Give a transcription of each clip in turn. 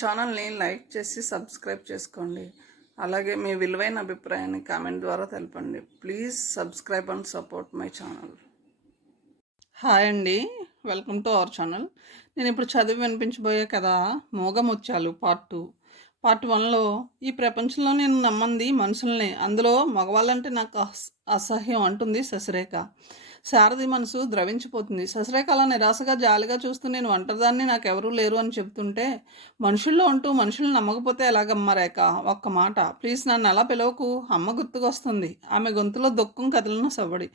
ఛానల్ని లైక్ చేసి సబ్స్క్రైబ్ చేసుకోండి. అలాగే మీ విలువైన అభిప్రాయాన్ని కామెంట్ ద్వారా తెలపండి. Please subscribe and support my channel. Hi అండి, వెల్కమ్ టు అవర్ ఛానల్. నేను ఇప్పుడు చదివి వినిపించబోయే కథ మూగముత్యాలు పార్ట్ 1లో ఈ ప్రపంచంలో నేను నమ్మంది మనుషుల్ని, అందులో మగవాళ్ళంటే నాకు అసహ్యం అంటుంది శశిరేఖ. శారది మనసు ద్రవించిపోతుంది. శశిరేఖ అలా నిరాశగా జాలిగా చూస్తూ నేను ఒంటరిదాన్ని, నాకెవరూ లేరు అని చెప్తుంటే, మనుషుల్లో ఉంటూ మనుషుల్ని నమ్మకపోతే ఎలాగమ్మా రేఖ, ఒక్క మాట ప్లీజ్ నన్ను అలా పిలవకు, అమ్మ గుర్తుకొస్తుంది. ఆమె గొంతులో దుఃఖం కదిలిన సవ్వడి.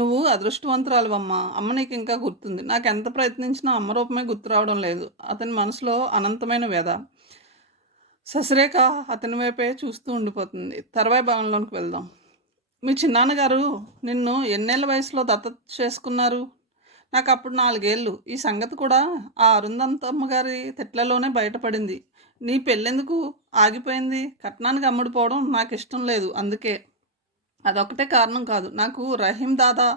నువ్వు అదృష్టవంతురాలువమ్మా, అమ్మ నీకు ఇంకా గుర్తుంది. నాకు ఎంత ప్రయత్నించినా అమ్మ రూపమే గుర్తు రావడం లేదు. అతని మనసులో అనంతమైన వ్యధ. శశిరేఖ అతని వైపే చూస్తూ ఉండిపోతుంది. తర్వాయి భాగంలోనికి వెళ్దాం. మీ చిన్నాన్నగారు నిన్ను ఎన్నేళ్ల వయసులో దత్తత చేసుకున్నారు? నాకు అప్పుడు 4 ఏళ్ళు. ఈ సంగతి కూడా ఆ అరుంధతమ్మ గారి తిట్లలోనే బయటపడింది. నీ పెళ్ళెందుకు ఆగిపోయింది? కట్నానికి అమ్ముడుపోవడం నాకు ఇష్టం లేదు, అందుకే. అదొక్కటే కారణం కాదు, నాకు రహీం దాదా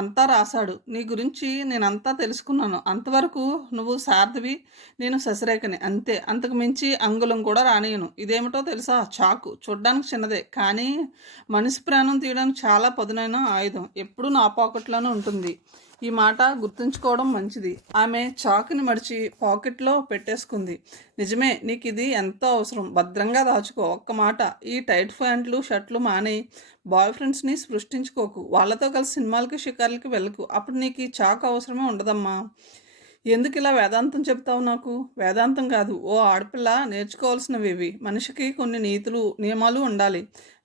అంతా రాశాడు. నీ గురించి నేనంతా తెలుసుకున్నాను. అంతవరకు నువ్వు శారదివి, నేను శశిరేఖని, అంతే. అంతకు మించి అంగుళం కూడా రానియను. ఇదేమిటో తెలుసా? చాకు. చూడ్డానికి చిన్నదే, కానీ మనిషి ప్రాణం తీయడానికి చాలా పదునైన ఆయుధం. ఎప్పుడూ నా పాకెట్లోనే ఉంటుంది. ఈ మాట గుర్తుంచుకోవడం మంచిది. ఆమె చాకుని మడిచి పాకెట్లో పెట్టేసుకుంది. నిజమే, నీకు ఇది ఎంతో అవసరం. భద్రంగా దాచుకో. ఒక్క మాట, ఈ టైట్ ప్యాంట్లు షర్ట్లు మాని బాయ్ ఫ్రెండ్స్ని సృష్టించుకోకు. వాళ్ళతో కలిసి సినిమాలకి షికార్లకి వెళ్ళకు. అప్పుడు నీకు ఈ చాకు అవసరమే ఉండదమ్మా. ఎందుకు ఇలా వేదాంతం చెప్తావు నాకు? వేదాంతం కాదు, ఓ ఆడపిల్ల నేర్చుకోవాల్సినవి ఇవి. మనిషికి కొన్ని నీతులు నియమాలు ఉండాలి,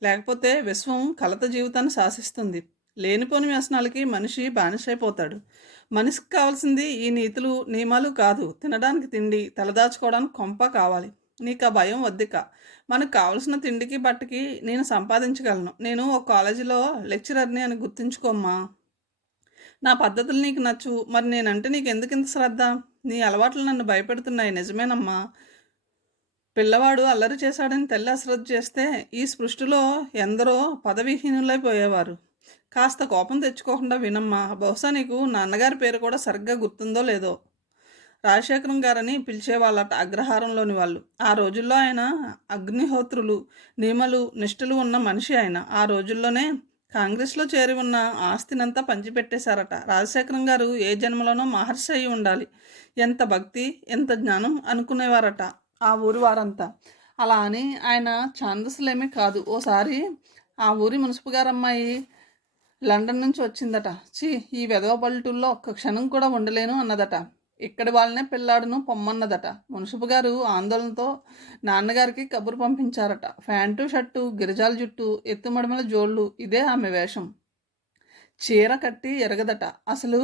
లేకపోతే విశ్వం కలత జీవితాన్ని శాసిస్తుంది. లేనిపోని వ్యసనాలకి మనిషి బానిసైపోతాడు. మనిషికి కావాల్సింది ఈ నీతులు నియమాలు కాదు, తినడానికి తిండి, తలదాచుకోవడానికి కొంప కావాలి. నీకు ఆ భయం వద్దిక. మనకు కావాల్సిన తిండికి బట్టకి నేను సంపాదించగలను. నేను ఒక కాలేజీలో లెక్చరర్ని అని గుర్తుంచుకోమ్మా. నా పద్ధతులు నీకు నచ్చు, మరి నేనంటే నీకు ఎందుకు ఇంత శ్రద్ధ? నీ అలవాట్లు నన్ను భయపెడుతున్నాయి, నిజమేనమ్మా. పిల్లవాడు అల్లరి చేశాడని తల్లి అశ్రద్ధ చేస్తే ఈ సృష్టిలో ఎందరో పదవిహీనులైపోయేవారు. కాస్త కోపం తెచ్చుకోకుండా వినమ్మా. బహుశా నీకు నాన్నగారి పేరు కూడా సరిగ్గా గుర్తుందో లేదో. రాజశేఖరం గారని పిలిచేవాళ్ళట అగ్రహారంలోని వాళ్ళు. ఆ రోజుల్లో ఆయన అగ్నిహోత్రులు, నియమలు, నిష్ఠలు ఉన్న మనిషి ఆయన. ఆ రోజుల్లోనే కాంగ్రెస్లో చేరి ఉన్న ఆస్తినంతా పంచిపెట్టేశారట. రాజశేఖరం గారు ఏ జన్మలోనో మహర్షి అయి ఉండాలి. ఎంత భక్తి, ఎంత జ్ఞానం అనుకునేవారట ఆ ఊరి వారంతా. అలా అని ఆయన ఛాందసులేమీ కాదు. ఓసారి ఆ ఊరి మున్సిపు గారమ్మాయి లండన్ నుంచి వచ్చిందట. ఈ వెధవ పల్లెటూళ్ళలో ఒక్క క్షణం కూడా ఉండలేను అన్నదట. ఇక్కడి వాళ్ళనే పిల్లాడును పొమ్మన్నదట. మున్సిపు గారు ఆందోళనతో నాన్నగారికి కబురు పంపించారట. ప్యాంటు షర్టు, గిరిజాల జుట్టు, ఎత్తుమడిమల జోళ్ళు, ఇదే ఆమె వేషం. చీర కట్టి ఎరగదట. అసలు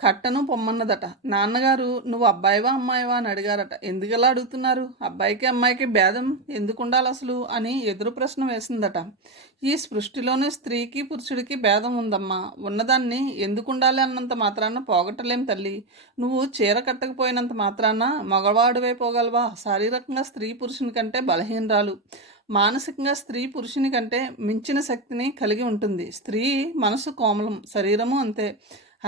కట్టను పొమ్మన్నదట. నాన్నగారు నువ్వు అబ్బాయివా అమ్మాయివా అని అడిగారట. ఎందుకలా అడుగుతున్నారు? అబ్బాయికి అమ్మాయికి భేదం ఎందుకు ఉండాలి అసలు అని ఎదురు ప్రశ్న వేసిందట. ఈ సృష్టిలోనే స్త్రీకి పురుషుడికి భేదం ఉందమ్మా. ఉన్నదాన్ని ఎందుకు ఉండాలి అన్నంత మాత్రాన పోగొట్టలేం తల్లి. నువ్వు చీర కట్టకపోయినంత మాత్రాన మగవాడివైపోగలవా? శారీరకంగా స్త్రీ పురుషుని కంటే బలహీనరాలు, మానసికంగా స్త్రీ పురుషుని కంటే మించిన శక్తిని కలిగి ఉంటుంది. స్త్రీ మనసు కోమలం, శరీరము అంతే.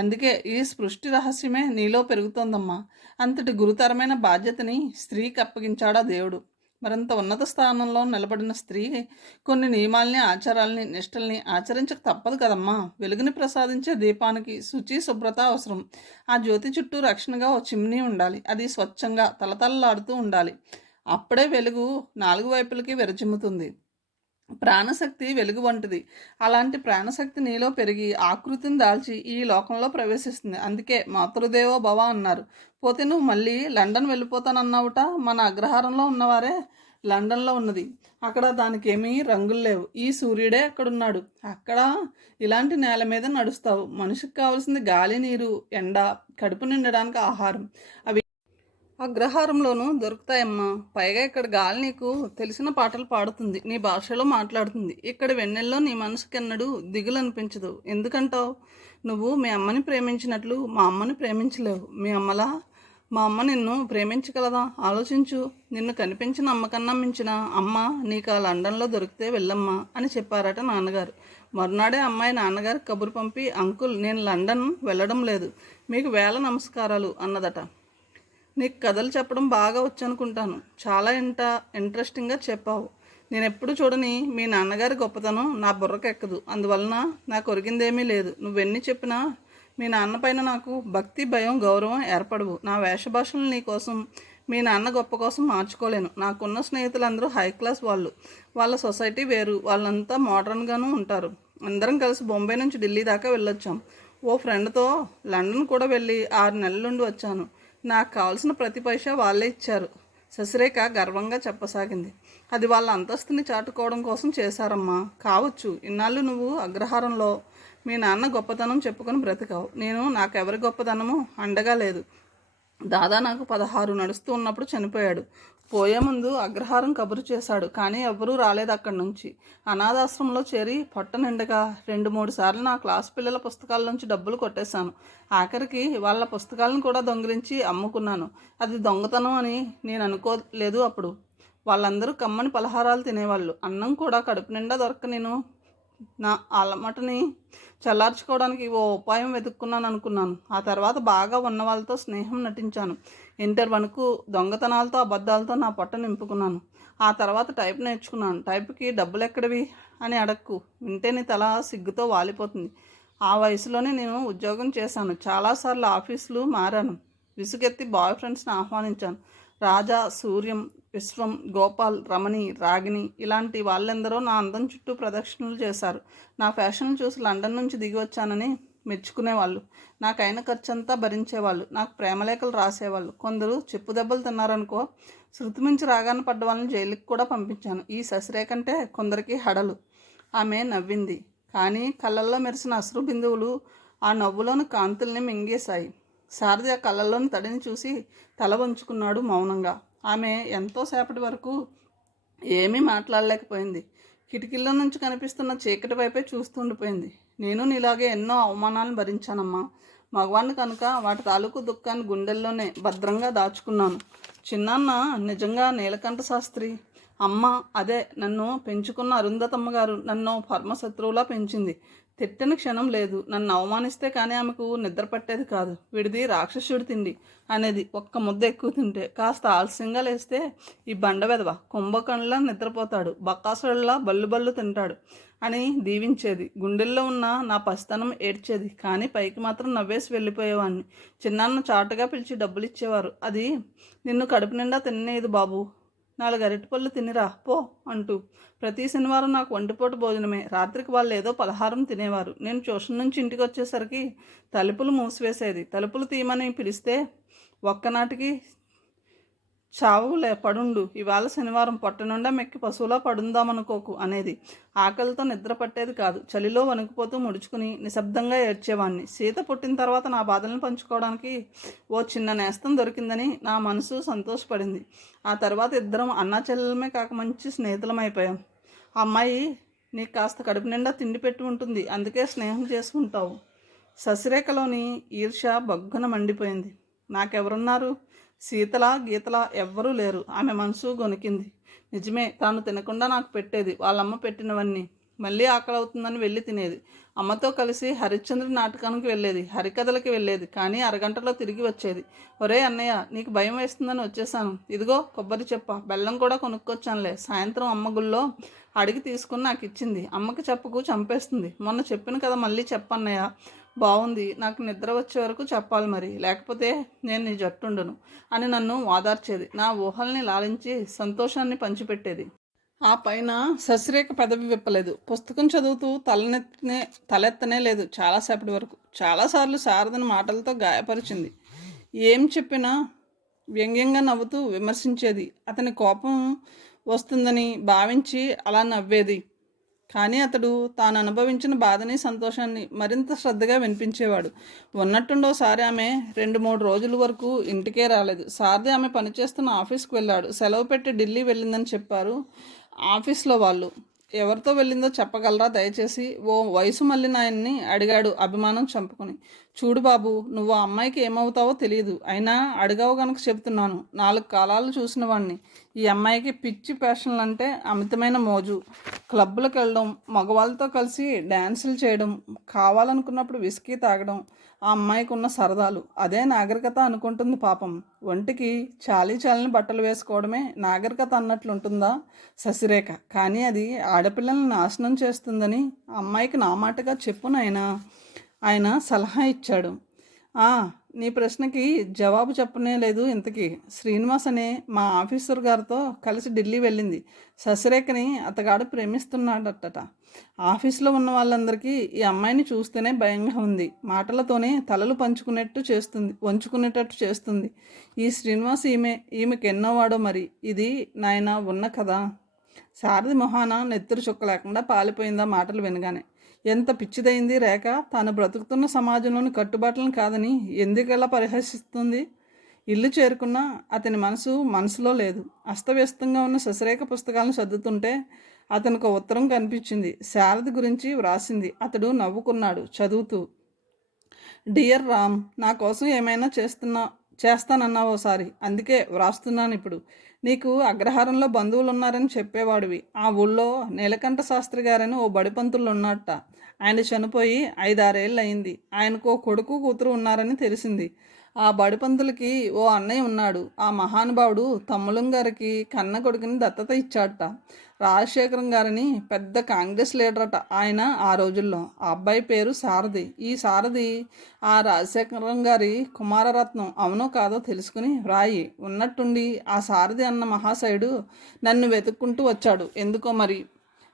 అందుకే ఈ సృష్టి రహస్యమే నీలో పెరుగుతోందమ్మా. అంతటి గురుతరమైన బాధ్యతని స్త్రీకి అప్పగించాడా దేవుడు. మరింత ఉన్నత స్థానంలో నిలబడిన స్త్రీ కొన్ని నియమాల్ని, ఆచారాల్ని, నిష్టల్ని ఆచరించక తప్పదు కదమ్మా. వెలుగుని ప్రసాదించే దీపానికి శుచి, శుభ్రత అవసరం. ఆ జ్యోతి చుట్టూ రక్షణగా ఓ చిమ్నీ ఉండాలి. అది స్వచ్ఛంగా తలతలలాడుతూ ఉండాలి. అప్పుడే వెలుగు 4 వైపులకి విరజిమ్ముతుంది. ప్రాణశక్తి వెలుగు వంటిది. అలాంటి ప్రాణశక్తి నీలో పెరిగి ఆకృతిని దాల్చి ఈ లోకంలో ప్రవేశిస్తుంది. అందుకే మాతృదేవో భవ అన్నారు. పోతే నువ్వు మళ్ళీ లండన్ వెళ్ళిపోతానన్నావుట. మన అగ్రహారంలో ఉన్నవారే లండన్లో ఉన్నది. అక్కడ దానికేమీ రంగులు లేవు. ఈ సూర్యుడే అక్కడున్నాడు. అక్కడ ఇలాంటి నేల మీద నడుస్తావు. మనిషికి కావాల్సింది గాలి, నీరు, ఎండ, కడుపు నిండడానికి ఆహారం. అవి అగ్రహారంలోనూ దొరుకుతాయమ్మా. పైగా ఇక్కడ గాలి నీకు తెలిసిన పాటలు పాడుతుంది, నీ భాషలో మాట్లాడుతుంది. ఇక్కడ వెన్నెల్లో నీ మనసుకెన్నడూ దిగులు అనిపించదు. ఎందుకంటావు? నువ్వు మీ అమ్మని ప్రేమించినట్లు మా అమ్మని ప్రేమించలేవు. మా అమ్మ నిన్ను ప్రేమించగలదా? ఆలోచించు. నిన్ను కనిపించిన అమ్మకన్నా మించిన అమ్మ నీకు ఆ లండన్లో దొరికితే వెళ్ళమ్మా అని చెప్పారట నాన్నగారు. మరునాడే అమ్మాయి నాన్నగారికి కబురు పంపి, అంకుల్ నేను లండన్ వెళ్ళడం లేదు, మీకు వేల నమస్కారాలు అన్నదట. నీకు కథలు చెప్పడం బాగా వచ్చనుకుంటాను. చాలా ఇంట్రెస్టింగ్గా చెప్పావు. నేను ఎప్పుడు చూడని మీ నాన్నగారి గొప్పతనం నా బుర్రకెక్కదు. అందువలన నాకు ఒరిగిందేమీ లేదు. నువ్వెన్ని చెప్పినా మీ నాన్న పైన నాకు భక్తి, భయం, గౌరవం ఏర్పడవు. నా వేషభాషలు నీ కోసం, మీ నాన్న గొప్ప కోసం మార్చుకోలేను. నాకున్న స్నేహితులందరూ హై క్లాస్ వాళ్ళు. వాళ్ళ సొసైటీ వేరు. వాళ్ళంతా మోడర్న్గాను ఉంటారు. అందరం కలిసి బొంబాయి నుంచి ఢిల్లీ దాకా వెళ్ళొచ్చాం. ఓ ఫ్రెండ్తో లండన్ కూడా వెళ్ళి 6 నెలలుండి వచ్చాను. నాకు కావాల్సిన ప్రతి పైసా వాళ్ళే ఇచ్చారు. శశిరేఖ గర్వంగా చెప్పసాగింది. అది వాళ్ళ అంతస్తుని చాటుకోవడం కోసం చేశారమ్మా. కావచ్చు. ఇన్నాళ్ళు నువ్వు అగ్రహారంలో మీ నాన్న గొప్పతనం చెప్పుకొని బ్రతికావు. నేను నాకెవరి గొప్పతనము అండగా లేదు. దాదా నాకు 16 నడుస్తూ ఉన్నప్పుడు చనిపోయాడు. పోయే ముందు అగ్రహారం కబురు చేశాడు. కానీ ఎవ్వరూ రాలేదు అక్కడి నుంచి. అనాథాశ్రమంలో చేరి పొట్ట నిండగా 2-3 సార్లు నా క్లాస్ పిల్లల పుస్తకాల నుంచి డబ్బులు కొట్టేశాను. ఆఖరికి వాళ్ళ పుస్తకాలను కూడా దొంగిలించి అమ్ముకున్నాను. అది దొంగతనం అని నేను అనుకోలేదు అప్పుడు. వాళ్ళందరూ కమ్మని పలహారాలు తినేవాళ్ళు. అన్నం కూడా కడుపు నిండా దొరక్క నేను నా అలమటని చల్లార్చుకోవడానికి ఓ ఉపాయం వెతుక్కున్నాను అనుకున్నాను. ఆ తర్వాత బాగా ఉన్న వాళ్ళతో స్నేహం నటించాను. ఇంటర్ వరకు దొంగతనాలతో, అబద్ధాలతో నా పొట్ట నింపుకున్నాను. ఆ తర్వాత టైప్ నేర్చుకున్నాను. టైప్కి డబ్బులు ఎక్కడివి అని అడక్కు. వింటే నీ తల సిగ్గుతో వాలిపోతుంది. ఆ వయసులోనే నేను ఉద్యోగం చేశాను. చాలాసార్లు ఆఫీసులు మారాను. విసుగెత్తి బాయ్ ఫ్రెండ్స్ని ఆహ్వానించాను. రాజా, సూర్యం, విశ్వం, గోపాల్, రమణి, రాగిణి ఇలాంటి వాళ్ళెందరో నా అందం చుట్టూ ప్రదక్షిణలు చేశారు. నా ఫ్యాషన్ చూసి లండన్ నుంచి దిగి వచ్చానని మెచ్చుకునేవాళ్ళు. నాకైన ఖర్చంతా భరించేవాళ్ళు. నాకు ప్రేమలేఖలు రాసేవాళ్ళు. కొందరు చెప్పు దెబ్బలు తిన్నారనుకో, శృతిమించి రాగాన్ని పడ్డ వాళ్ళని జైలుకి కూడా పంపించాను. ఈ శశిరేఖ అంటే కొందరికి హడలు. ఆమె నవ్వింది. కానీ కళ్ళల్లో మెరిసిన అశ్రు బిందువులు ఆ నవ్వులోని కాంతుల్ని మింగేశాయి. శారది ఆ కళ్ళల్లోని తడిని చూసి తల వంచుకున్నాడు మౌనంగా. ఆమె ఎంతోసేపటి వరకు ఏమీ మాట్లాడలేకపోయింది. కిటికీల్లో నుంచి కనిపిస్తున్న చీకటి వైపే చూస్తుండిపోయింది. నేను నీలాగే ఎన్నో అవమానాలను భరించానమ్మా. మగవాణ్ణి కనుక వాటి తాలూకు దుఃఖాన్ని గుండెల్లోనే భద్రంగా దాచుకున్నాను. చిన్నాన్న నిజంగా నీలకంఠ శాస్త్రి. అమ్మ అదే నన్ను పెంచుకున్న అరుంధతమ్మ గారు నన్ను పరమశత్రువులా పెంచింది. తిట్టిన క్షణం లేదు. నన్ను అవమానిస్తే కానీ ఆమెకు నిద్ర పట్టేది కాదు. విడిది రాక్షసుడి తిండి అనేది. ఒక్క ముద్ద ఎక్కువ తింటే, కాస్త ఆలస్యంగా లేస్తే ఈ బండవెదవ కుంభకణ్లా నిద్రపోతాడు, బక్కాసుడిలా బల్లు బల్లు తింటాడు అని దీవించేది. గుండెల్లో ఉన్న నా పసితనం ఏడ్చేది. కానీ పైకి మాత్రం నవ్వేసి వెళ్ళిపోయేవాడిని. చిన్నాన్న చాటుగా పిలిచి డబ్బులు ఇచ్చేవారు. అది నిన్ను కడుపు నిండా తినేది బాబు. 4 అరటిపళ్ళు తినిరా పో అంటూ. ప్రతి శనివారం నాకు వంటిపూట భోజనమే. రాత్రికి వాళ్ళు ఏదో పలహారం తినేవారు. నేను ట్యూషన్ నుంచి ఇంటికి వచ్చేసరికి తలుపులు మూసివేసేది. తలుపులు తీయమని పిలిస్తే ఒక్కనాటికి చావులే పడుండు, ఇవాళ శనివారం పొట్ట నుండా మెక్కి పశువులా పడుందామనుకోకు అనేది. ఆకలితో నిద్ర పట్టేది కాదు. చలిలో వణికిపోతూ ముడుచుకుని నిశ్శబ్దంగా ఏడ్చేవాడిని. సీత పుట్టిన తర్వాత నా బాధలను పంచుకోవడానికి ఓ చిన్న నేస్తం దొరికిందని నా మనసు సంతోషపడింది. ఆ తర్వాత ఇద్దరం అన్నా చెల్లెలమే కాక మంచి స్నేహితులం అయిపోయాం. ఆ అమ్మాయి నీకు కాస్త కడుపు నిండా తిండి పెట్టి ఉంటుంది, అందుకే స్నేహం చేసుకుంటావు. శశిరేఖలోని ఈర్ష్య బొగ్గన మండిపోయింది. నాకెవరున్నారు? సీతలా గీతలా ఎవ్వరూ లేరు. ఆమె మనసు గొనికింది. నిజమే, తాను తినకుండా నాకు పెట్టేది. వాళ్ళమ్మ పెట్టినవన్నీ. మళ్ళీ ఆకలి అవుతుందని వెళ్ళి తినేది. అమ్మతో కలిసి హరిశ్చంద్రుడి నాటకానికి వెళ్ళేది, హరికథలకి వెళ్ళేది. కానీ అరగంటలో తిరిగి వచ్చేది. ఒరే అన్నయ్య, నీకు భయం వేస్తుందని వచ్చేసాను. ఇదిగో కొబ్బరి చెప్ప, బెల్లం కూడా కొనుక్కొచ్చానులే. సాయంత్రం అమ్మ గుళ్ళో అడిగి తీసుకుని నాకు ఇచ్చింది. అమ్మకి చెప్పకు, చంపేస్తుంది. మొన్న చెప్పిన కదా, మళ్ళీ చెప్పన్నయ్య. బాగుంది, నాకు నిద్ర వచ్చే వరకు చెప్పాలి మరి, లేకపోతే నేను నీ జట్టుండను అని నన్ను ఓదార్చేది. నా ఊహల్ని లాలించి సంతోషాన్ని పంచిపెట్టేది. ఆ పైన శశిరేఖ పెదవి విప్పలేదు. పుస్తకం చదువుతూ తలెత్తనే లేదు చాలాసేపటి వరకు. చాలాసార్లు శారదని మాటలతో గాయపరిచింది. ఏం చెప్పినా వ్యంగ్యంగా నవ్వుతూ విమర్శించేది. అతని కోపం వస్తుందని భావించి అలా నవ్వేది. కానీ అతడు తాను అనుభవించిన బాధని, సంతోషాన్ని మరింత శ్రద్ధగా వినిపించేవాడు. ఉన్నట్టుండోసారి ఆమె 2-3 రోజుల వరకు ఇంటికే రాలేదు. సారథి ఆమె పనిచేస్తున్న ఆఫీస్కి వెళ్ళాడు. సెలవు పెట్టి ఢిల్లీ వెళ్ళిందని చెప్పారు ఆఫీస్లో వాళ్ళు. ఎవరితో వెళ్ళిందో చెప్పగలరా దయచేసి? ఓ వయసు మళ్ళీ నాయన్ని అడిగాడు అభిమానం చంపుకొని. చూడు బాబు, నువ్వు ఆ అమ్మాయికి ఏమవుతావో తెలియదు, అయినా అడిగావు కనుక చెబుతున్నాను. 4 కాలాలు చూసిన వాడిని. ఈ అమ్మాయికి పిచ్చి ప్యాషన్లు అంటే అమితమైన మోజు. క్లబ్బులకు వెళ్ళడం, మగవాళ్ళతో కలిసి డ్యాన్సులు చేయడం, కావాలనుకున్నప్పుడు విస్కీ తాగడం ఆ అమ్మాయికి ఉన్న సరదాలు. అదే నాగరికత అనుకుంటుంది పాపం. ఒంటికి చాలీని బట్టలు వేసుకోవడమే నాగరికత అన్నట్లుంటుందా శశిరేఖ? కానీ అది ఆడపిల్లల్ని నాశనం చేస్తుందని ఆ అమ్మాయికి నా మాటగా చెప్పు నాయనా. ఆయన సలహా ఇచ్చాడు. నీ ప్రశ్నకి జవాబు చెప్పనే లేదు. ఇంతకీ శ్రీనివాస్ అనే మా ఆఫీసర్ గారితో కలిసి ఢిల్లీ వెళ్ళింది. శశిరేఖని అతగాడు ప్రేమిస్తున్నాడట. ఆఫీస్లో ఉన్న వాళ్ళందరికీ ఈ అమ్మాయిని చూస్తేనే భయంగా ఉంది. మాటలతోనే తలలు వంచుకునేటట్టు చేస్తుంది. ఈ శ్రీనివాస్ ఈమెకి ఎన్నోవాడో మరి. ఇది నాయన ఉన్న కదా. శారది మొహాన నెత్తురు చుక్క లేకుండా పాలిపోయిందా మాటలు వినగానే. ఎంత పిచ్చిదైంది రేఖ. తాను బ్రతుకుతున్న సమాజంలోని కట్టుబాట్లను కాదని ఎందుకలా పరిహసిస్తుంది? ఇల్లు చేరుకున్నా అతని మనసులో లేదు. అస్తవ్యస్తంగా ఉన్న శశిరేఖ పుస్తకాలను సర్దుతుంటే అతనికి ఉత్తరం కనిపించింది. శారది గురించి వ్రాసింది. అతడు నవ్వుకున్నాడు చదువుతూ. డియర్ రామ్, నా కోసం ఏమైనా చేస్తానన్నావు ఒకసారి, అందుకే వ్రాస్తున్నాను ఇప్పుడు. నీకు అగ్రహారంలో బంధువులు ఉన్నారని చెప్పేవాడివి. ఆ ఊళ్ళో నీలకంఠ శాస్త్రి గారని ఓ బడిపంతులు ఉన్నట్ట. ఆయన చనిపోయి 5-6 ఏళ్ళు అయింది. ఆయనకు ఓ కొడుకు కూతురు ఉన్నారని తెలిసింది. ఆ బడిపంతులకి ఓ అన్నయ్య ఉన్నాడు. ఆ మహానుభావుడు తమ్ములం గారికి కన్న కొడుకుని దత్తత ఇచ్చాడట. రాజశేఖరం గారని పెద్ద కాంగ్రెస్ లీడర్ అట ఆయన ఆ రోజుల్లో. ఆ అబ్బాయి పేరు సారథి. ఈ సారథి ఆ రాజశేఖరం గారి కుమారరత్నం. అవునో కాదో తెలుసుకుని వ్రాయి. ఉన్నట్టుండి ఆ సారథి అన్న మహాశయుడు నన్ను వెతుక్కుంటూ వచ్చాడు. ఎందుకో మరి.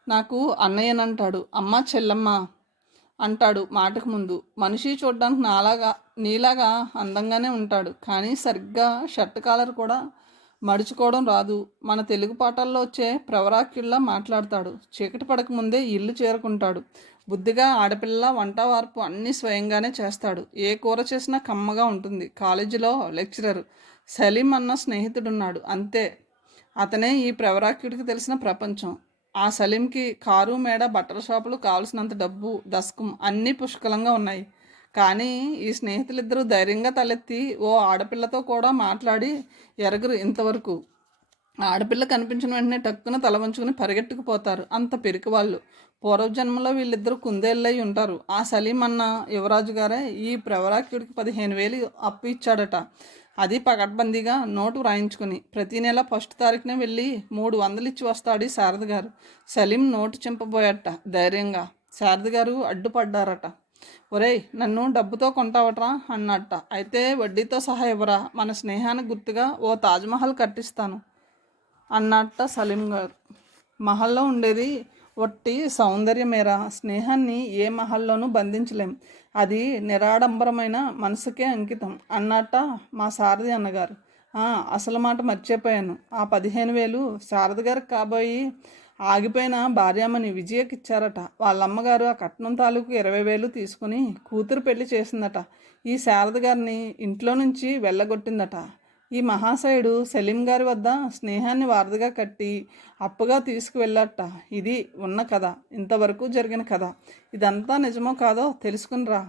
నాకు అన్నయ్యనంటాడు. అమ్మ చెల్లమ్మ అంటాడు మాటకు ముందు. మనిషి చూడ్డానికి నీలాగా అందంగానే ఉంటాడు. కానీ సరిగ్గా షర్ట్ కాలర్ కూడా మడుచుకోవడం రాదు. మన తెలుగు పాటల్లో వచ్చే ప్రవరాక్యుల్లా మాట్లాడతాడు. చీకటి పడకముందే ఇల్లు చేరుకుంటాడు. బుద్ధిగా ఆడపిల్ల వంట వార్పు అన్నీ స్వయంగానే చేస్తాడు. ఏ కూర చేసినా కమ్మగా ఉంటుంది. కాలేజీలో లెక్చరర్ సలీం అన్న స్నేహితుడున్నాడు. అంతే. అతనే ఈ ప్రవరాక్యుడికి తెలిసిన ప్రపంచం. ఆ సలీంకి కారు మేడ బట్టల షాపులు కావలసినంత డబ్బు దశకం అన్నీ పుష్కలంగా ఉన్నాయి. కానీ ఈ స్నేహితులిద్దరూ ధైర్యంగా తలెత్తి ఓ ఆడపిల్లతో కూడా మాట్లాడి ఎరగరు ఇంతవరకు. ఆడపిల్ల కనిపించిన వెంటనే టక్కున తల వంచుకుని పరిగెట్టుకుపోతారు. అంత పెరికి వాళ్ళు. పూర్వజన్మలో వీళ్ళిద్దరూ కుందేళ్ళై ఉంటారు. ఆ సలీం అన్న యువరాజు గారే ఈ ప్రవరాక్యుడికి 15,000 అప్పు ఇచ్చాడట. అది పకడ్బందీగా నోటు వ్రాయించుకుని. ప్రతి నెల 1 తారీఖునే వెళ్ళి 300 ఇచ్చి వస్తాడు శారద గారు. సలీం నోటు చింపబోయట ధైర్యంగా. శారద గారు అడ్డుపడ్డారట. ఒరేయ్, నన్ను డబ్బుతో కొంటావట్రా అన్నట్ట. అయితే వడ్డీతో సహా ఇవ్వరా, మన స్నేహానికి గుర్తుగా ఓ తాజ్మహల్ కట్టిస్తాను అన్నట్ట సలీం గారు. మహల్లో ఉండేది ఒట్టి సౌందర్యమేరా. స్నేహాన్ని ఏ మహల్లోనూ బంధించలేం. అది నిరాడంబరమైన మనసుకే అంకితం అన్నట్ట మా శారది అన్నగారు. అసలు మాట మర్చిపోయాను. ఆ 15,000 శారద గారికి కాబోయి ఆగిపోయిన భార్యామణి విజయకి ఇచ్చారట. వాళ్ళమ్మగారు ఆ కట్నం తాలూకు 20,000 తీసుకుని కూతురు పెళ్లి చేసిందట. ఈ శారద గారిని ఇంట్లో నుంచి వెళ్ళగొట్టిందట. ఈ మహాశయుడు సలీం గారి వద్ద స్నేహాన్ని వారధిగా కట్టి అప్పుగా తీసుకువెళ్ళట. ఇది ఉన్న కథ, ఇంతవరకు జరిగిన కథ. ఇదంతా నిజమో కాదో తెలుసుకునిరా.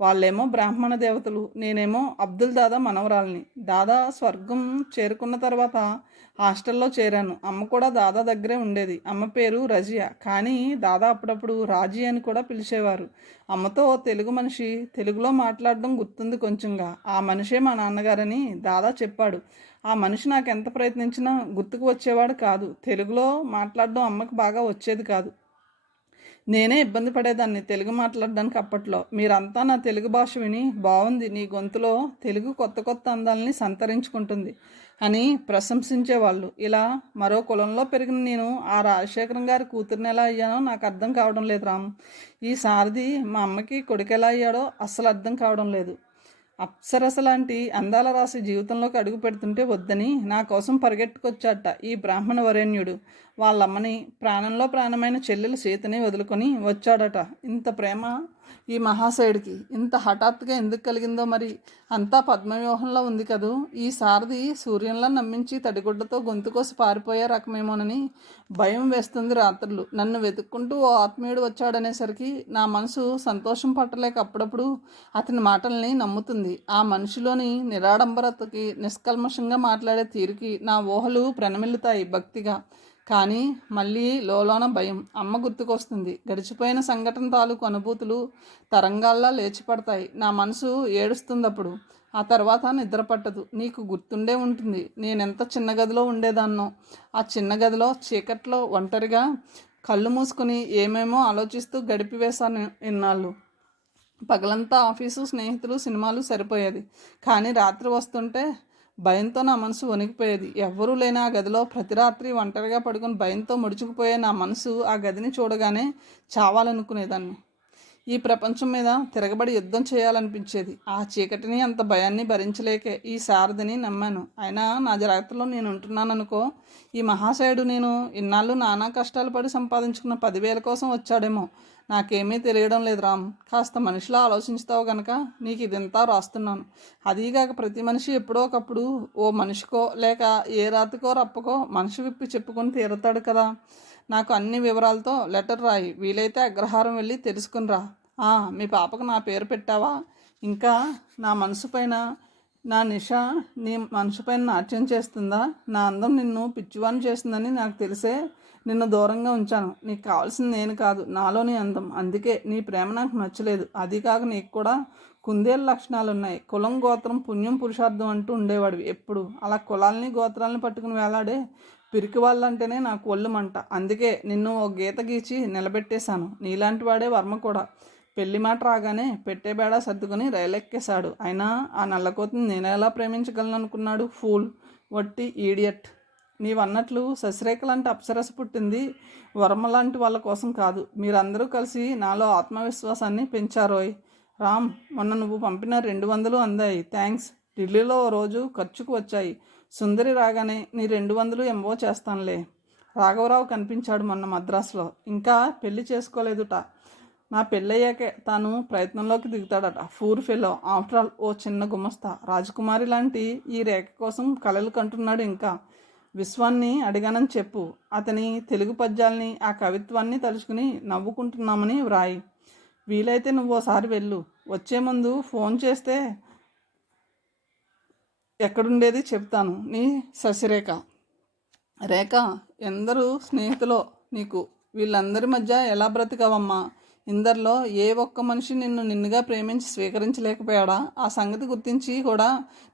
వాళ్ళేమో బ్రాహ్మణ దేవతలు, నేనేమో అబ్దుల్ దాదా మనవరాల్ని. దాదా స్వర్గం చేరుకున్న తర్వాత హాస్టల్లో చేరాను. అమ్మ కూడా దాదా దగ్గరే ఉండేది. అమ్మ పేరు రజియా, కానీ దాదా అప్పుడప్పుడు రాజీ అని కూడా పిలిచేవారు. అమ్మతో తెలుగు మనిషి తెలుగులో మాట్లాడడం గుర్తుంది కొంచెంగా. ఆ మనిషే మా నాన్నగారని దాదా చెప్పాడు. ఆ మనిషి నాకు ఎంత ప్రయత్నించినా గుర్తుకు వచ్చేవాడు కాదు. తెలుగులో మాట్లాడడం అమ్మకు బాగా వచ్చేది కాదు. నేనే ఇబ్బంది పడేదాన్ని తెలుగు మాట్లాడడానికి అప్పట్లో. మీరంతా నా తెలుగు భాష విని బాగుంది, నీ గొంతులో తెలుగు కొత్త కొత్త అందాలని సంతరించుకుంటుంది అని ప్రశంసించేవాళ్ళు. ఇలా మరో కులంలో పెరిగిన నేను ఆ రాజశేఖరం గారి కూతురిని ఎలా అయ్యానో నాకు అర్థం కావడం లేదు రామ్. ఈ సారథి మా అమ్మకి కొడుకు ఎలా అయ్యాడో అస్సలు అర్థం కావడం లేదు. అప్సరస లాంటి అందాల రాసి జీవితంలోకి అడుగు పెడుతుంటే వద్దని నా కోసం పరిగెట్టుకొచ్చాట ఈ బ్రాహ్మణ వరేణ్యుడు. వాళ్ళమ్మని, ప్రాణంలో ప్రాణమైన చెల్లెలు సీతని వదులుకొని వచ్చాడట. ఇంత ప్రేమ ఈ మహాశయుడికి ఇంత హఠాత్తుగా ఎందుకు కలిగిందో మరి. అంతా పద్మవ్యూహంలో ఉంది కదూ. ఈ సారథి సూర్యంలా నమ్మించి తడిగుడ్డతో గొంతుకోసి పారిపోయే రకమేమోనని భయం వేస్తుంది రాత్రులు. నన్ను వెతుక్కుంటూ ఓ ఆత్మీయుడు వచ్చాడనేసరికి నా మనసు సంతోషం పట్టలేక అప్పుడప్పుడు అతని మాటల్ని నమ్ముతుంది. ఆ మనిషిలోని నిరాడంబరతకి, నిష్కల్మషంగా మాట్లాడే తీరుకి నా ఊహలు ప్రణమిల్లుతాయి భక్తిగా. కానీ మళ్ళీ లోలోన భయం. అమ్మ గుర్తుకొస్తుంది. గడిచిపోయిన సంఘటన తాలూకు అనుభూతులు తరంగాల్లా లేచిపడతాయి. నా మనసు ఏడుస్తుందప్పుడు. ఆ తర్వాత నిద్ర పట్టదు. నీకు గుర్తుండే ఉంటుంది నేనెంత చిన్న గదిలో ఉండేదాన్నో. ఆ చిన్న గదిలో చీకట్లో ఒంటరిగా కళ్ళు మూసుకుని ఏమేమో ఆలోచిస్తూ గడిపివేశాను ఇన్నాళ్ళు. పగలంతా ఆఫీసు, స్నేహితులు, సినిమాలు సరిపోయేది. కానీ రాత్రి వస్తుంటే భయంతో నా మనసు వణికిపోయేది. ఎవ్వరూ లేని ఆ గదిలో ప్రతి రాత్రి ఒంటరిగా పడుకుని భయంతో ముడుచుకుపోయే నా మనసు ఆ గదిని చూడగానే చావాలనుకునేదాన్ని. ఈ ప్రపంచం మీద తిరగబడి యుద్ధం చేయాలనిపించేది. ఆ చీకటిని, అంత భయాన్ని భరించలేకే ఈ సారథిని నమ్మాను. అయినా నా జాగ్రత్తలో నేను ఉంటున్నాననుకో. ఈ మహాశయుడు నేను ఇన్నాళ్ళు నానా కష్టాలు పడి సంపాదించుకున్న 10,000 కోసం వచ్చాడేమో. నాకేమీ తెలియడం లేదు రామ్. కాస్త మనిషిలా ఆలోచించుతావు గనక నీకు ఇదంతా రాస్తున్నాను. అదీగాక ప్రతి మనిషి ఎప్పుడో ఒకప్పుడు ఓ మనిషికో లేక ఏ రాతికో రప్పకో మనసు విప్పి చెప్పుకొని తీరుతాడు కదా. నాకు అన్ని వివరాలతో లెటర్ రాయి. వీలైతే అగ్రహారం వెళ్ళి తెలుసుకుని రా. మీ పాపకు నా పేరు పెట్టావా? ఇంకా నా మనసు పైన నా నిష నీ మనసు పైన నాట్యం చేస్తుందా? నా అందం నిన్ను పిచ్చివాణి చేస్తుందని నాకు తెలిసే నిన్ను దూరంగా ఉంచాను. నీకు కావాల్సింది నేను కాదు, నాలోని అందం. అందుకే నీ ప్రేమ నాకు నచ్చలేదు. అది కాక నీకు కూడా కుందేలు లక్షణాలు ఉన్నాయి. కులం, గోత్రం, పుణ్యం, పురుషార్థం అంటూ ఉండేవాడివి ఎప్పుడు. అలా కులాలని గోత్రాలని పట్టుకుని వేలాడే పిరికి వాళ్ళంటేనే నాకు ఒళ్ళు మంట. అందుకే నిన్ను ఓ గీత గీచి నిలబెట్టేశాను. నీలాంటి వాడే వర్మ కూడా. పెళ్లి మాట రాగానే పెట్టేబేడా సర్దుకుని రైలెక్కేశాడు. అయినా ఆ నల్లకోతిని నేను ఎలా ప్రేమించగలను అనుకున్నాడు. ఫూల్, వట్టి ఈడియట్. నీవన్నట్లు శశిరేఖ లాంటి అప్సరస పుట్టింది వర్మ లాంటి వాళ్ళ కోసం కాదు. మీరందరూ కలిసి నాలో ఆత్మవిశ్వాసాన్ని పెంచారోయ్. రామ్, మొన్న నువ్వు పంపిన 200 అందాయి. థ్యాంక్స్. ఢిల్లీలో ఓ రోజు ఖర్చుకు వచ్చాయి. సుందరి రాగానే నీ 200 ఎంబో చేస్తానులే. రాఘవరావు కనిపించాడు మొన్న మద్రాసులో. ఇంకా పెళ్లి చేసుకోలేదుట. నా పెళ్ళయ్యాకే తాను ప్రయత్నంలోకి దిగుతాడట. ఫూర్ ఫెలో. ఆఫ్టర్ ఆల్ ఓ చిన్న గుమస్తా. రాజకుమారి లాంటి ఈ రేఖ కోసం కలలు కంటున్నాడు. ఇంకా విశ్వాన్ని అడిగానని చెప్పు. అతని తెలుగు పద్యాల్ని, ఆ కవిత్వాన్ని తలుచుకుని నవ్వుకుంటున్నామని వ్రాయి. వీలైతే నువ్వు ఓసారి వెళ్ళు. వచ్చే ముందు ఫోన్ చేస్తే ఎక్కడుండేది చెప్తాను. నీ శశిరేఖ. రేఖ, ఎందరూ స్నేహితులో నీకు. వీళ్ళందరి మధ్య ఎలా బ్రతికావమ్మా? ఇందరిలో ఏ ఒక్క మనిషి నిన్నుగా ప్రేమించి స్వీకరించలేకపోయాడా? ఆ సంగతి గుర్తించి కూడా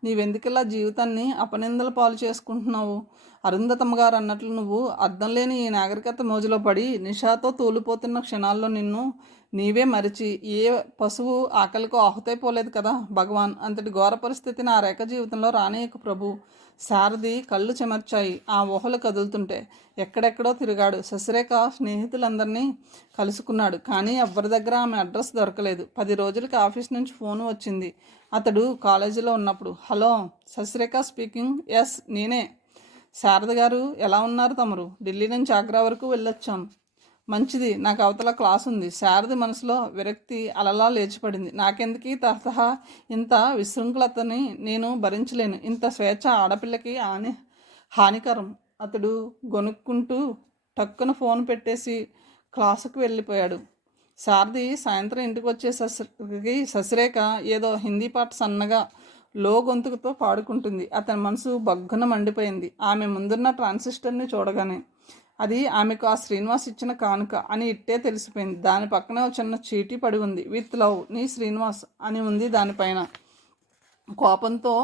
నీవెందుకిలా జీవితాన్ని అపనిందల పాలు చేసుకుంటున్నావు? అరుంధతమ్మ గారు అన్నట్లు నువ్వు అర్థం లేని ఈ నాగరికత మోజులో పడి నిషాతో తూలిపోతున్న క్షణాల్లో నిన్ను నీవే మరిచి ఏ పశువు ఆకలికో ఆహుతైపోలేదు కదా భగవాన్. అంతటి ఘోర పరిస్థితి నా రేఖ జీవితంలో రానేయకు ప్రభు. శారది కళ్ళు చెమర్చాయి ఆ ఊహలు కదులుతుంటే. ఎక్కడెక్కడో తిరిగాడు. శశిరేఖ స్నేహితులందరినీ కలుసుకున్నాడు. కానీ ఎవ్వరి దగ్గర ఆమె అడ్రస్ దొరకలేదు. 10 రోజులకి ఆఫీస్ నుంచి ఫోన్ వచ్చింది అతడు కాలేజీలో ఉన్నప్పుడు. Hello, Sasirekha speaking. ఎస్, నేనే. శారద గారు ఎలా ఉన్నారు తమరు? ఢిల్లీ నుంచి ఆగ్రా వరకు వెళ్ళొచ్చాం. మంచిది, నాకు అవతల క్లాస్ ఉంది. శారది మనసులో విరక్తి అలలా లేచిపడింది. నాకెందుకీ తరహా ఇంత విశృంఖలతని నేను భరించలేను. ఇంత స్వేచ్ఛ ఆడపిల్లకి హానికరం. అతడు గొనుక్కుంటూ టక్కున ఫోన్ పెట్టేసి క్లాసుకు వెళ్ళిపోయాడు. శారది సాయంత్రం ఇంటికి వచ్చేసరికి శశిరేఖ ఏదో హిందీ పాట సన్నగా లో గొంతుకుతో పాడుకుంటుంది. అతని మనసు బగ్గున మండిపోయింది ఆమె ముందున్న ట్రాన్సిస్టర్ని చూడగానే. అది ఆమెకు ఆ శ్రీనివాస్ ఇచ్చిన కానుక అని ఇట్టే తెలిసిపోయింది. దాని పక్కనే ఒక చిన్న చీటీ పడి ఉంది. విత్ లవ్, నీ శ్రీనివాస్ అని ఉంది దానిపైన. కోపంతో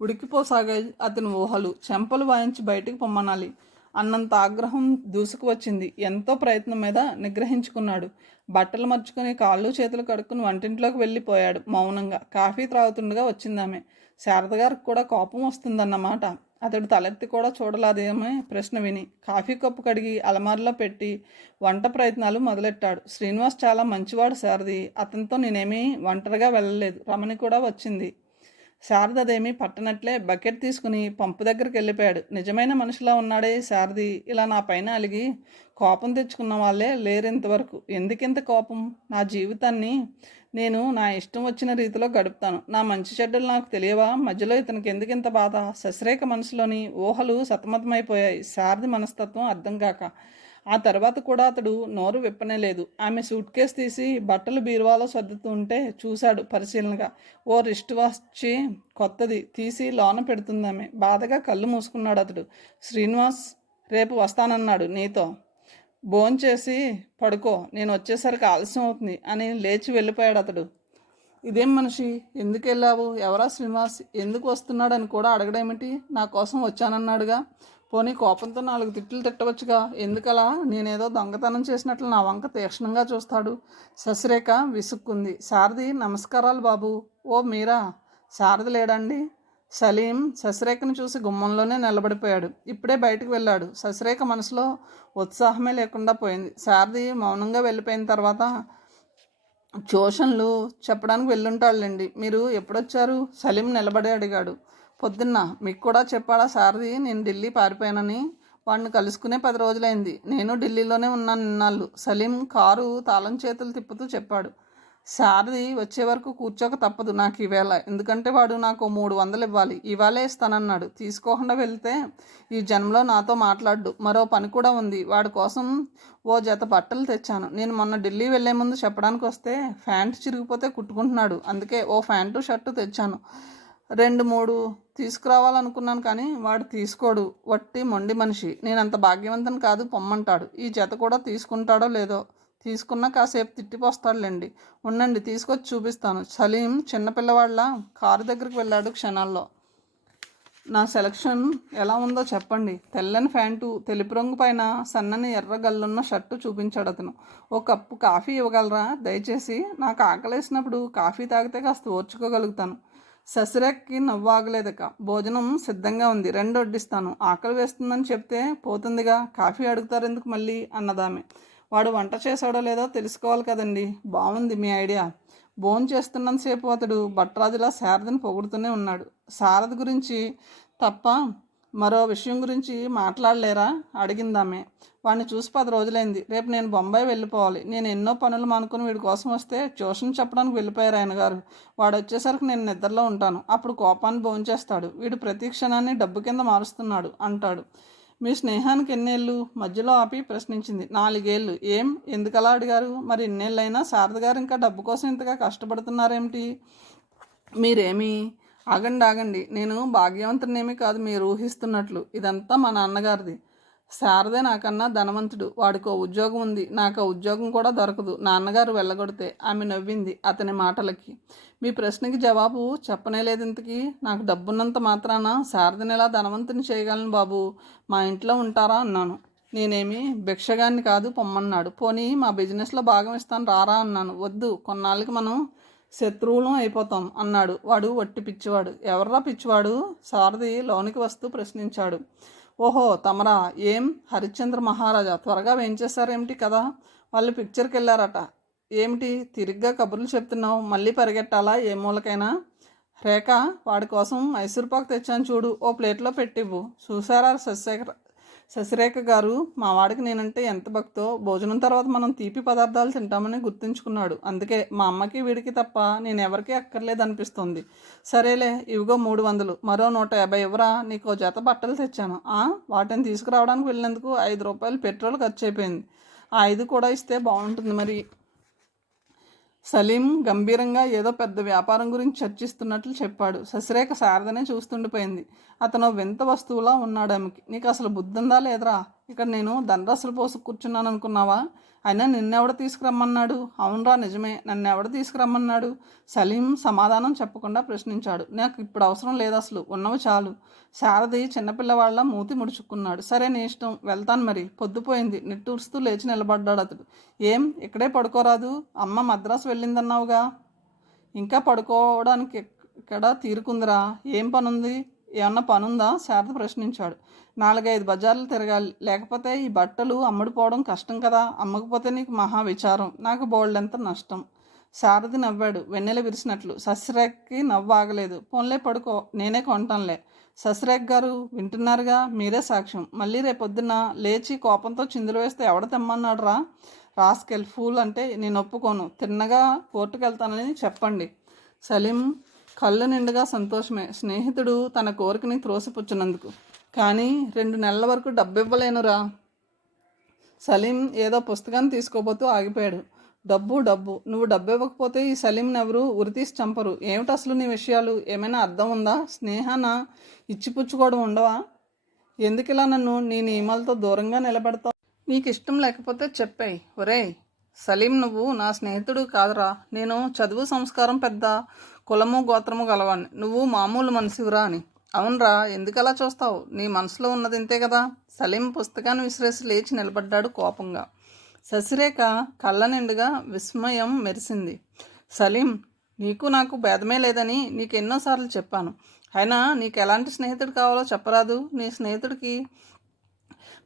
ఉడికిపోసాగాయి అతని ఊహలు. చెంపలు వాయించి బయటికి పొమ్మనాలి అన్నంత ఆగ్రహం దూసుకు వచ్చింది. ఎంతో ప్రయత్నం మీద నిగ్రహించుకున్నాడు. బట్టలు మర్చుకుని కాళ్ళు చేతులు కడుక్కుని వంటింట్లోకి వెళ్ళిపోయాడు మౌనంగా. కాఫీ త్రాగుతుండగా వచ్చిందామె. శారద గారికి కూడా కోపం వస్తుందన్నమాట. అతడు తలెత్తి కూడా చూడలేదేమే ప్రశ్న విని. కాఫీ కప్పు కడిగి అలమారిలో పెట్టి వంట ప్రయత్నాలు మొదలెట్టాడు. శ్రీనివాస్ చాలా మంచివాడు శారది. అతనితో నేనేమీ ఒంటరిగా వెళ్ళలేదు. రమణి కూడా వచ్చింది. శారదదేమీ పట్టనట్లే బకెట్ తీసుకుని పంపు దగ్గరికి వెళ్ళిపోయాడు. నిజమైన మనిషిలా ఉన్నాడే శారది. ఇలా నా పైన అలిగి కోపం తెచ్చుకున్న వాళ్ళే లేరింతవరకు. ఎందుకింత కోపం? నా జీవితాన్ని నేను నా ఇష్టం వచ్చిన రీతిలో గడుపుతాను. నా మంచి చెడ్డలు నాకు తెలియవా? మధ్యలో ఇతనికి ఎందుకింత బాధ? శశిరేఖ మనసులోని ఊహలు సతమతమైపోయాయి. శారది మనస్తత్వం అర్థం కాక. ఆ తర్వాత కూడా అతడు నోరు విప్పనే లేదు. ఆమె సూట్ కేసు తీసి బట్టలు బీరువాలో సర్దుతూ ఉంటే చూశాడు పరిశీలనగా. ఓ రిస్ట్ వాచ్ కొత్తది తీసి లోన పెడుతుంది ఆమె. బాధగా కళ్ళు మూసుకున్నాడు అతడు. శ్రీనివాస్ రేపు వస్తానన్నాడు నీతో. భోంచేసి పడుకో, నేను వచ్చేసరికి ఆలస్యం అవుతుంది అని లేచి వెళ్ళిపోయాడు అతడు. ఇదేం మనిషి? ఎందుకు వెళ్ళావు? ఎవరా శ్రీనివాస్? ఎందుకు వస్తున్నాడు అని కూడా అడగడేమిటి? నా కోసం వచ్చానన్నాడుగా. పోనీ కోపంతో 4 తిట్లు తిట్టవచ్చుగా. ఎందుకలా? నేనేదో దొంగతనం చేసినట్లు నా వంక తీక్షణంగా చూస్తాడు. శశిరేఖ విసుక్కుంది. శారది నమస్కారాలు బాబు. ఓ మీరా? శారది లేడండి. సలీం శశిరేఖను చూసి గుమ్మంలోనే నిలబడిపోయాడు. ఇప్పుడే బయటకు వెళ్ళాడు. శశిరేఖ మనసులో ఉత్సాహమే లేకుండా పోయింది. శారది మౌనంగా వెళ్ళిపోయిన తర్వాత ట్యూషన్లు చెప్పడానికి వెళ్ళుంటాడులేండి. మీరు ఎప్పుడొచ్చారు? సలీం నిలబడి అడిగాడు. పొద్దున్న. మీకు కూడా చెప్పాడా శారది నేను ఢిల్లీ పారిపోయానని? వాడిని కలుసుకునే 10 రోజులైంది. నేను ఢిల్లీలోనే ఉన్నాను ఇన్నాళ్ళు. సలీం కారు తాళం చేతులు తిప్పుతూ చెప్పాడు. శారది వచ్చే వరకు కూర్చోక తప్పదు నాకు ఈవేళ. ఎందుకంటే వాడు నాకు 300 ఇవ్వాలి. ఇవాళే ఇస్తానన్నాడు. తీసుకోకుండా వెళ్తే ఈ జన్మలో నాతో మాట్లాడు. మరో పని కూడా ఉంది. వాడి కోసం ఓ జత బట్టలు తెచ్చాను. నేను మొన్న ఢిల్లీ వెళ్లే ముందు చెప్పడానికి వస్తే ప్యాంటు చిరిగిపోతే కుట్టుకుంటున్నాడు. అందుకే ఓ ప్యాంటు షర్టు తెచ్చాను. 2-3 తీసుకురావాలనుకున్నాను కానీ వాడు తీసుకోడు. వట్టి మొండి మనిషి. నేనంత భాగ్యవంతం కాదు, పొమ్మంటాడు. ఈ జత కూడా తీసుకుంటాడో లేదో. తీసుకున్నా కాసేపు తిట్టిపోస్తాడులేండి. ఉండండి తీసుకొచ్చి చూపిస్తాను. సలీం చిన్నపిల్లవాళ్ళ కారు దగ్గరికి వెళ్ళాడు క్షణాల్లో. నా సెలక్షన్ ఎలా ఉందో చెప్పండి. తెల్లని ప్యాంటు, తెలుపు రంగు పైన సన్నని ఎర్ర గల్లున్న షర్టు చూపించాడు అతను. ఓ కప్పు కాఫీ ఇవ్వగలరా దయచేసి? నాకు ఆకలేసినప్పుడు కాఫీ తాగితే కాస్త ఓర్చుకోగలుగుతాను. శశిరేఖకి నవ్వాగలేదక. భోజనం సిద్ధంగా ఉంది, 2 వడ్డిస్తాను. ఆకలి వేస్తుందని చెప్తే పోతుందిగా. కాఫీ అడుగుతారు ఎందుకు మళ్ళీ అన్నదామె. వాడు వంట చేశాడో లేదో తెలుసుకోవాలి కదండి. బాగుంది మీ ఐడియా. భోంచేస్తున్నంతసేపు అతడు భట్రాజులా శారదని పొగుడుతూనే ఉన్నాడు. శారద గురించి తప్ప మరో విషయం గురించి మాట్లాడలేరా అడిగిందామె. వాడిని చూసి 10 రోజులైంది. రేపు నేను బొంబాయి వెళ్ళిపోవాలి. నేను ఎన్నో పనులు మానుకుని వీడి కోసం వస్తే ట్యూషన్ చెప్పడానికి వెళ్ళిపోయారు ఆయన గారు. వాడు వచ్చేసరికి నేను నిద్రలో ఉంటాను. అప్పుడు కోపాన్ని భోంచేస్తాడు. వీడు ప్రతి క్షణాన్ని డబ్బు కింద మారుస్తున్నాడు అంటాడు. మీ స్నేహానికి ఎన్నేళ్ళు? మధ్యలో ఆపి ప్రశ్నించింది. 4 ఏళ్ళు. ఏం? ఎందుకలా అడిగారు? మరి ఇన్నేళ్ళైనా శారద గారు ఇంకా డబ్బు కోసం ఇంతగా కష్టపడుతున్నారేమిటి? మీరేమీ ఆగండి. నేను భాగ్యవంతునేమీ కాదు మీరు ఊహిస్తున్నట్లు. ఇదంతా మా నాన్నగారిది. శారదే నాకన్నా ధనవంతుడు. వాడికో ఉద్యోగం ఉంది. నాకు ఉద్యోగం కూడా దొరకదు నాన్నగారు వెళ్ళగొడితే. ఆమె నవ్వింది అతని మాటలకి. మీ ప్రశ్నకి జవాబు చెప్పనేలేదు ఇంతకీ. నాకు డబ్బున్నంత మాత్రాన శారదని ఎలా ధనవంతుని చేయగలను బాబు? మా ఇంట్లో ఉంటారా అన్నాను. నేనేమి భిక్షగాన్ని కాదు, పొమ్మన్నాడు. పోనీ మా బిజినెస్లో భాగం ఇస్తాను రారా అన్నాను. వద్దు, కొన్నాళ్ళకి మనం శత్రువులం అయిపోతాం అన్నాడు. వాడు వట్టి పిచ్చివాడు. ఎవర్రా పిచ్చివాడు? శారది లోనికి వస్తూ ప్రశ్నించాడు. ఓహో తమరా? ఏం హరిశ్చంద్ర మహారాజా? త్వరగా వేయించేశారేమిటి కదా? వాళ్ళు పిక్చర్కి వెళ్ళారట. ఏమిటి తిరిగ్గా కబుర్లు చెప్తున్నావు? మళ్ళీ పరిగెట్టాలా ఏ మూలకైనా? రేఖ వాడి కోసం మైసూర్పాకు తెచ్చాను చూడు, ఓ ప్లేట్లో పెట్టివ్వు. చూసారా శశిరేఖ గారు, మా వాడికి నేనంటే ఎంత భక్తో. భోజనం తర్వాత మనం తీపి పదార్థాలు తింటామని గుర్తుంచుకున్నాడు. అందుకే మా అమ్మకి వీడికి తప్ప నేను ఎవరికీ అక్కర్లేదు అనిపిస్తుంది. సరేలే, ఇవిగో 300, మరో 150 ఇవ్వరా? నీకో జత బట్టలు తెచ్చాను. వాటిని తీసుకురావడానికి వెళ్ళినందుకు 5 రూపాయలు పెట్రోల్ ఖర్చు అయిపోయింది. ఆ 5 కూడా ఇస్తే బాగుంటుంది మరి. సలీం గంభీరంగా ఏదో పెద్ద వ్యాపారం గురించి చర్చిస్తున్నట్లు చెప్పాడు. శశిరేఖ శారదనే చూస్తుండిపోయింది. అతను వింత వస్తువులా ఉన్నాడు ఆమెకి. నీకు అసలు బుద్ధుందా లేదురా? ఇక్కడ నేను దండరసలు పోసి కూర్చున్నాను అనుకున్నావా? అయినా నిన్నెవడ తీసుకురమ్మన్నాడు? అవునరా నిజమే, నన్నెవడ తీసుకురమ్మన్నాడు? సలీం సమాధానం చెప్పకుండా ప్రశ్నించాడు. నాకు ఇప్పుడు అవసరం లేదు, అసలు ఉన్నవి చాలు. శారది చిన్నపిల్లవాళ్ళ మూతి ముడుచుకున్నాడు. సరే నీ ఇష్టం, వెళ్తాను మరి. పొద్దుపోయింది. నిట్టూరుస్తూ లేచి నిలబడ్డాడు అతడు. ఏం ఇక్కడే పడుకోరాదు? అమ్మ మద్రాసు వెళ్ళిందన్నావుగా. ఇంకా పడుకోవడానికి ఇక్కడ తీరుకుందిరా. ఏం పనుంది? ఏమన్నా పనుందా? శారద ప్రశ్నించాడు. 4-5 బజార్లు తిరగాలి, లేకపోతే ఈ బట్టలు అమ్ముడుపోవడం కష్టం కదా. అమ్మకపోతే నీకు మహా విచారం, నాకు బోల్డెంత నష్టం. శారది నవ్వాడు వెన్నెల విరిసినట్లు. శశిరేఖకి నవ్వు ఆగలేదు. పోన్లే పడుకో, నేనే కొంటానులే. శశిరేఖ గారు వింటున్నారుగా, మీరే సాక్ష్యం. మళ్ళీ రేపొద్దున లేచి కోపంతో చిందులు వేస్తే ఎవడ తెమ్మన్నాడు రా? రాస్కెల్ ఫూల్ అంటే నేను ఒప్పుకోను. తిన్నగా కోర్టుకు వెళ్తానని చెప్పండి. సలీం కళ్ళు నిండుగా సంతోషమే, స్నేహితుడు తన కోరికని త్రోసిపుచ్చినందుకు. కానీ 2 నెలల వరకు డబ్బు ఇవ్వలేనురా. సలీం ఏదో పుస్తకాన్ని తీసుకోబోతూ ఆగిపోయాడు. డబ్బు డబ్బు, నువ్వు డబ్బు ఇవ్వకపోతే ఈ సలీంని ఎవరు ఉరితీసి చంపరు. ఏమిటి అసలు నీ విషయాలు? ఏమైనా అర్థం ఉందా? స్నేహాన ఇచ్చిపుచ్చుకోవడం ఉండవా? ఎందుకిలా నన్ను నీ నియమాలతో దూరంగా నిలబెడతావు? నీకు ఇష్టం లేకపోతే చెప్పాయి. ఒరేయ్ సలీం, నువ్వు నా స్నేహితుడు కాదురా. నేను చదువు సంస్కారం పెద్ద కులము గోత్రము గలవాణ్ణి. నువ్వు మామూలు మనిషివిరా అని. అవునరా, ఎందుకలా చూస్తావు? నీ మనసులో ఉన్నది ఇంతే కదా. సలీం పుస్తకాన్ని విసిరేసి లేచి నిలబడ్డాడు కోపంగా. శశిరేఖ కళ్ళ నిండుగా విస్మయం మెరిసింది. సలీం, నీకు నాకు భేదమే లేదని నీకు ఎన్నోసార్లు చెప్పాను. అయినా నీకు ఎలాంటి స్నేహితుడు కావాలో చెప్పరాదు? నీ స్నేహితుడికి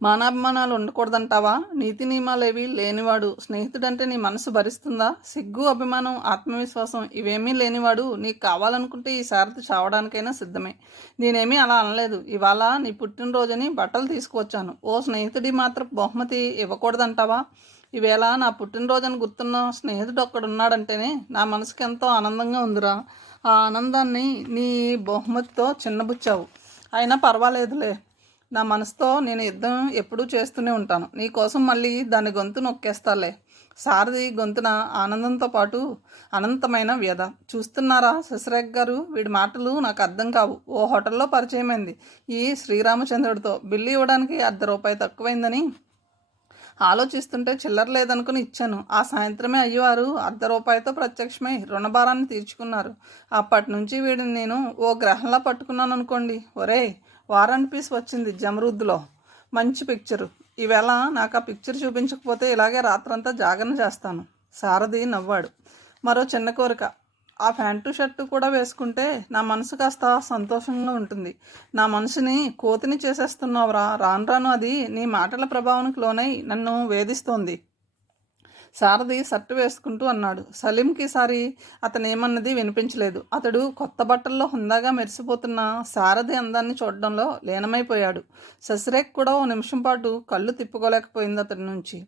మానాభిమానాలు ఉండకూడదంటావా? నీతి నియమాలేవి లేనివాడు స్నేహితుడంటే నీ మనసు భరిస్తుందా? సిగ్గు, అభిమానం, ఆత్మవిశ్వాసం ఇవేమీ లేనివాడు నీకు కావాలనుకుంటే ఈ సారథి చావడానికైనా సిద్ధమే. నేనేమీ అలా అనలేదు. ఇవాళ నీ పుట్టినరోజని బట్టలు తీసుకువచ్చాను. ఓ స్నేహితుడి మాత్రం బహుమతి ఇవ్వకూడదంటావా? ఈవేళ నా పుట్టినరోజని గుర్తున్న స్నేహితుడు ఒక్కడున్నాడంటేనే నా మనసుకి ఎంతో ఆనందంగా ఉందిరా. ఆ ఆనందాన్ని నీ బహుమతితో చిన్నబుచ్చావు. అయినా పర్వాలేదులే, నా మనసుతో నేను యుద్ధం ఎప్పుడూ చేస్తూనే ఉంటాను. నీకోసం మళ్ళీ దాని గొంతు నొక్కేస్తాలే. సారథి గొంతున ఆనందంతో పాటు అనంతమైన వ్యధ. చూస్తున్నారా శశిరేఖ గారు, వీడి మాటలు నాకు అర్థం కావు. ఓ హోటల్లో పరిచయమైంది ఈ శ్రీరామచంద్రుడితో. బిల్లు ఇవ్వడానికి ₹1 తక్కువైందని ఆలోచిస్తుంటే చిల్లర లేదనుకుని ఇచ్చాను. ఆ సాయంత్రమే అయ్యవారు ₹1 ప్రత్యక్షమై రుణభారాన్ని తీర్చుకున్నారు. అప్పటి నుంచి వీడిని నేను ఓ గ్రహంలా పట్టుకున్నాను అనుకోండి. ఒరే, వారంట్ పీస్ వచ్చింది జమరుద్దులో, మంచి పిక్చరు. ఈవేళ నాకు ఆ పిక్చర్ చూపించకపోతే ఇలాగే రాత్రంతా జాగరణ చేస్తాను. సారథి నవ్వాడు. మరో చిన్న కోరిక, ఆ ప్యాంటు షర్టు కూడా వేసుకుంటే నా మనసు కాస్త సంతోషంగా ఉంటుంది. నా మనసుని కోతిని చేసేస్తున్నావురా. రాను రాను అది నీ మాటల ప్రభావానికి లోనై నన్ను వేధిస్తోంది. సారథి షర్టు వేసుకుంటూ అన్నాడు. సలీంకి సారి అతను ఏమన్నది వినిపించలేదు. అతడు కొత్త బట్టల్లో హుందాగా మెరిసిపోతున్న సారథి అందాన్ని చూడడంలో లీనమైపోయాడు. శశిరేఖ కూడా ఓ నిమిషం పాటు కళ్ళు తిప్పుకోలేకపోయింది అతడి నుంచి.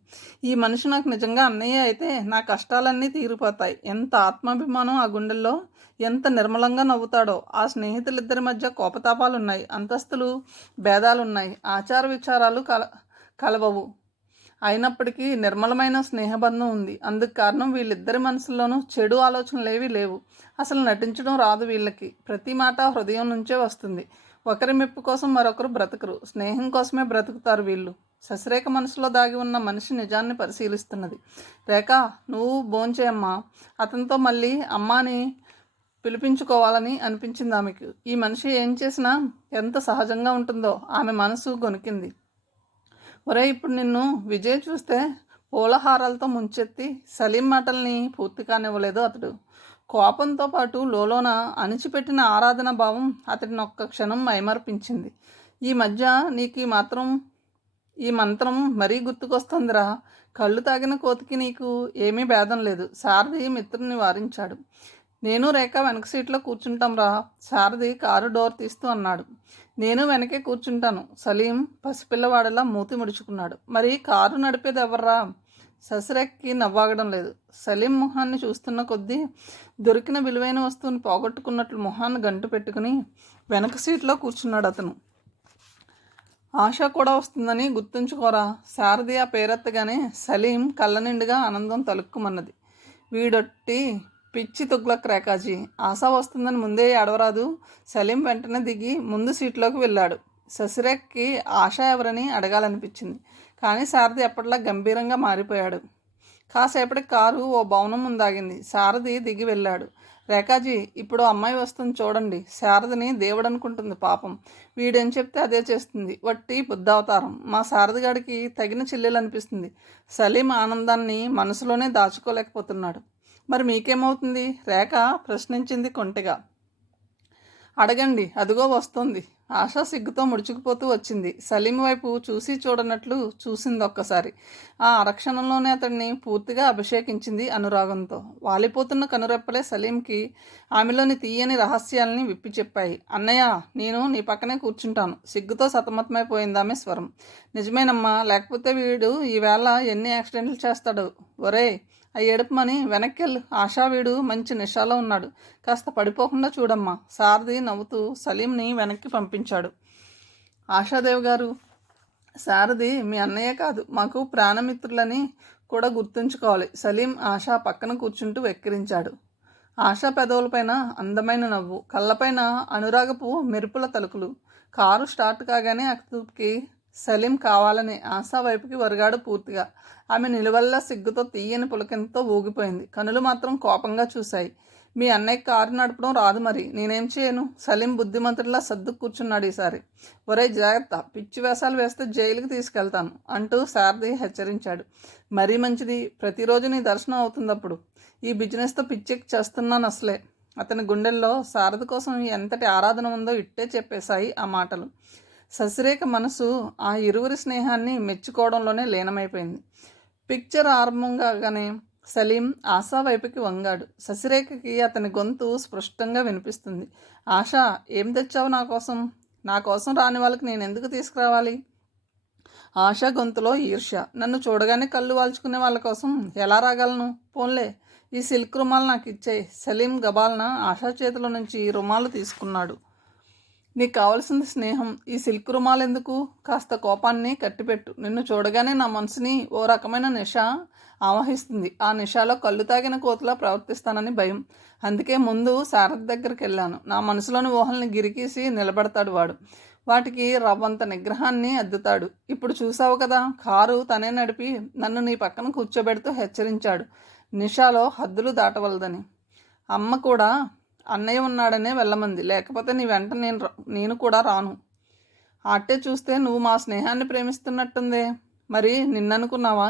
ఈ మనిషి నాకు నిజంగా అన్నయ్య అయితే నా కష్టాలన్నీ తీరిపోతాయి. ఎంత ఆత్మాభిమానం ఆ గుండెల్లో! ఎంత నిర్మలంగా నవ్వుతాడో! ఆ స్నేహితులిద్దరి మధ్య కోపతాపాలున్నాయి, అంతస్తులు భేదాలున్నాయి, ఆచార విచారాలు కలవవు. అయినప్పటికీ నిర్మలమైన స్నేహబంధం ఉంది. అందుకు కారణం వీళ్ళిద్దరి మనసుల్లోనూ చెడు ఆలోచనలేవి లేవు. అసలు నటించడం రాదు వీళ్ళకి. ప్రతి మాట హృదయం నుంచే వస్తుంది. ఒకరి మెప్పు కోసం మరొకరు బ్రతకరు, స్నేహం కోసమే బ్రతుకుతారు వీళ్ళు. శశిరేఖ మనసులో దాగి ఉన్న మనిషి నిజాన్ని పరిశీలిస్తున్నది. రేఖ, నువ్వు భోంచేయమ్మా. అతనితో మళ్ళీ అమ్మాని పిలిపించుకోవాలని అనిపించింది ఆమెకు. ఈ మనిషి ఏం చేసినా ఎంత సహజంగా ఉంటుందో ఆమె మనసు గొనికింది. ఒరే, ఇప్పుడు నిన్ను విజయ్ చూస్తే పూలహారాలతో ముంచెత్తి సలీం మాటల్ని పూర్తి కానివ్వలేదు అతడు. కోపంతో పాటు లోలోన అణిచిపెట్టిన ఆరాధన భావం అతడిని ఒక్క క్షణం మైమర్పించింది. ఈ మధ్య నీకు ఈ మంత్రం మరీ గుర్తుకొస్తుందిరా. కళ్ళు తాగిన కోతికి నీకు ఏమీ భేదం లేదు. సారథి మిత్రుని వారించాడు. నేను రేఖ వెనక సీట్లో కూర్చుంటాం రా. సారథి కారు డోర్ తీస్తూ అన్నాడు. నేను వెనకే కూర్చుంటాను. సలీం పసిపిల్లవాడిలా మూతి ముడుచుకున్నాడు. మరి కారు నడిపేది ఎవర్రా? శశిరేఖకి నవ్వాగడం లేదు. సలీం మొహాన్ని చూస్తున్న కొద్దీ దొరికిన విలువైన వస్తువుని పోగొట్టుకున్నట్లు మొహాన్ని గంటు పెట్టుకుని వెనక సీట్లో కూర్చున్నాడు అతను. ఆశ కూడా వస్తుందని గుర్తుంచుకోరా. శారది ఆ పేరెత్తగానే సలీం కళ్ళ నిండుగా ఆనందం తలుక్కుమన్నది. వీడొట్టి పిచ్చి తుగ్లక్ రేఖాజీ, ఆశ వస్తుందని ముందే ఏడవరాదు. సలీం వెంటనే దిగి ముందు సీట్లోకి వెళ్ళాడు. శశిరేఖకి ఆశ ఎవరని అడగాలనిపించింది. కానీ సారథి ఎప్పటిలా గంభీరంగా మారిపోయాడు. కాసేపటికి కారు ఓ భవనం ముందాగింది. సారథి దిగి వెళ్ళాడు. రేఖాజీ, ఇప్పుడు అమ్మాయి వస్తుంది చూడండి. శారదని దేవుడు అనుకుంటుంది పాపం. వీడేం చెప్తే అదే చేస్తుంది. వట్టి బుద్ధావతారం. మా సారథి గాడికి తగిన చెల్లెలు అనిపిస్తుంది. సలీం ఆనందాన్ని మనసులోనే దాచుకోలేకపోతున్నాడు. మరి మీకేమవుతుంది? రేఖ ప్రశ్నించింది కొంటెగా. అడగండి, అదిగో వస్తోంది. ఆశ సిగ్గుతో ముడుచుకుపోతూ వచ్చింది. సలీం వైపు చూసి చూడనట్లు చూసింది ఒక్కసారి. ఆ అరక్షణంలోనే అతడిని పూర్తిగా అభిషేకించింది అనురాగంతో. వాలిపోతున్న కనురెప్పలే సలీంకి ఆమెలోని తీయని రహస్యాల్ని విప్పి చెప్పాయి. అన్నయ్య, నేను నీ పక్కనే కూర్చుంటాను. సిగ్గుతో సతమతమైపోయిందామె స్వరం. నిజమేనమ్మా, లేకపోతే వీడు ఈవేళ ఎన్ని యాక్సిడెంట్లు చేస్తాడు. ఒరే, ఆ ఏడుపుమని వెనక్కెళ్ళు. ఆశా, వీడు మంచి నిషాలో ఉన్నాడు, కాస్త పడిపోకుండా చూడమ్మా. సారథి నవ్వుతూ సలీంని వెనక్కి పంపించాడు. ఆశాదేవి గారు, సారథి మీ అన్నయ్య కాదు, మాకు ప్రాణమిత్రులని కూడా గుర్తుంచుకోవాలి. సలీం ఆశా పక్కన కూర్చుంటూ వెక్కిరించాడు. ఆశా పెదవులపైన అందమైన నవ్వు, కళ్ళపైన అనురాగపు మెరుపుల తలుకులు. కారు స్టార్ట్ కాగానే అతనికి సలీం కావాలని ఆశా వైపుకి వరిగాడు పూర్తిగా. ఆమె నిలువల్లా సిగ్గుతో తీయని పులకింతో ఊగిపోయింది. కనులు మాత్రం కోపంగా చూశాయి. మీ అన్నయ్య కారు నడపడం రాదు, మరి నేనేం చేయను? సలీం బుద్ధిమంతుడిలా సర్దు కూర్చున్నాడు ఈసారి. ఒరే జాగ్రత్త, పిచ్చి వేషాలు వేస్తే జైలుకి తీసుకెళ్తాను అంటూ సారథి హెచ్చరించాడు. మరీ మంచిది, ప్రతిరోజు నీ దర్శనం అవుతుంది. అప్పుడు ఈ బిజినెస్తో పిచ్చెక్కి చేస్తున్నాను అసలే. అతని గుండెల్లో సారథి కోసం ఎంతటి ఆరాధన ఉందో ఇట్టే చెప్పేశాయి ఆ మాటలు. శశిరేఖ మనసు ఆ ఇరువురి స్నేహాన్ని మెచ్చుకోవడంలోనే లీనమైపోయింది. పిక్చర్ ఆరంభంగానే సలీం ఆశా వైపుకి వంగాడు. శశిరేఖకి అతని గొంతు స్పష్టంగా వినిపిస్తుంది. ఆశ, ఏం తెచ్చావు నా కోసం? నా కోసం రాని వాళ్ళకి నేను ఎందుకు తీసుకురావాలి? ఆశ గొంతులో ఈర్ష్య. నన్ను చూడగానే కళ్ళు వాల్చుకునే వాళ్ళ కోసం ఎలా రాగలను? పోన్లే, ఈ సిల్క్ రుమాలు నాకు ఇచ్చేయి. సలీం గబాల్న ఆశా చేతిలో నుంచి రుమాలు తీసుకున్నాడు. నీకు కావలసింది స్నేహం, ఈ సిల్క్ రుమాలు ఎందుకు? కాస్త కోపాన్ని కట్టిపెట్టు. నిన్ను చూడగానే నా మనసుని ఓ రకమైన నిష ఆవహిస్తుంది. ఆ నిషాలో కళ్ళు తాగిన కోతులా ప్రవర్తిస్తానని భయం. అందుకే ముందు సారథి దగ్గరికి వెళ్ళాను. నా మనసులోని ఊహల్ని గిరికీసి నిలబడతాడు వాడు. వాటికి రవ్వంత నిగ్రహాన్ని అద్దుతాడు. ఇప్పుడు చూసావు కదా, కారు తనే నడిపి నన్ను నీ పక్కన కూర్చోబెడుతూ హెచ్చరించాడు నిషాలో హద్దులు దాటవలదని. అమ్మ కూడా అన్నయ్య ఉన్నాడనే వెళ్ళమంది, లేకపోతే నీ వెంట నేను కూడా రాను. అట్టే చూస్తే నువ్వు మా స్నేహాన్ని ప్రేమిస్తున్నట్టుందే. మరి నిన్ననుకున్నావా?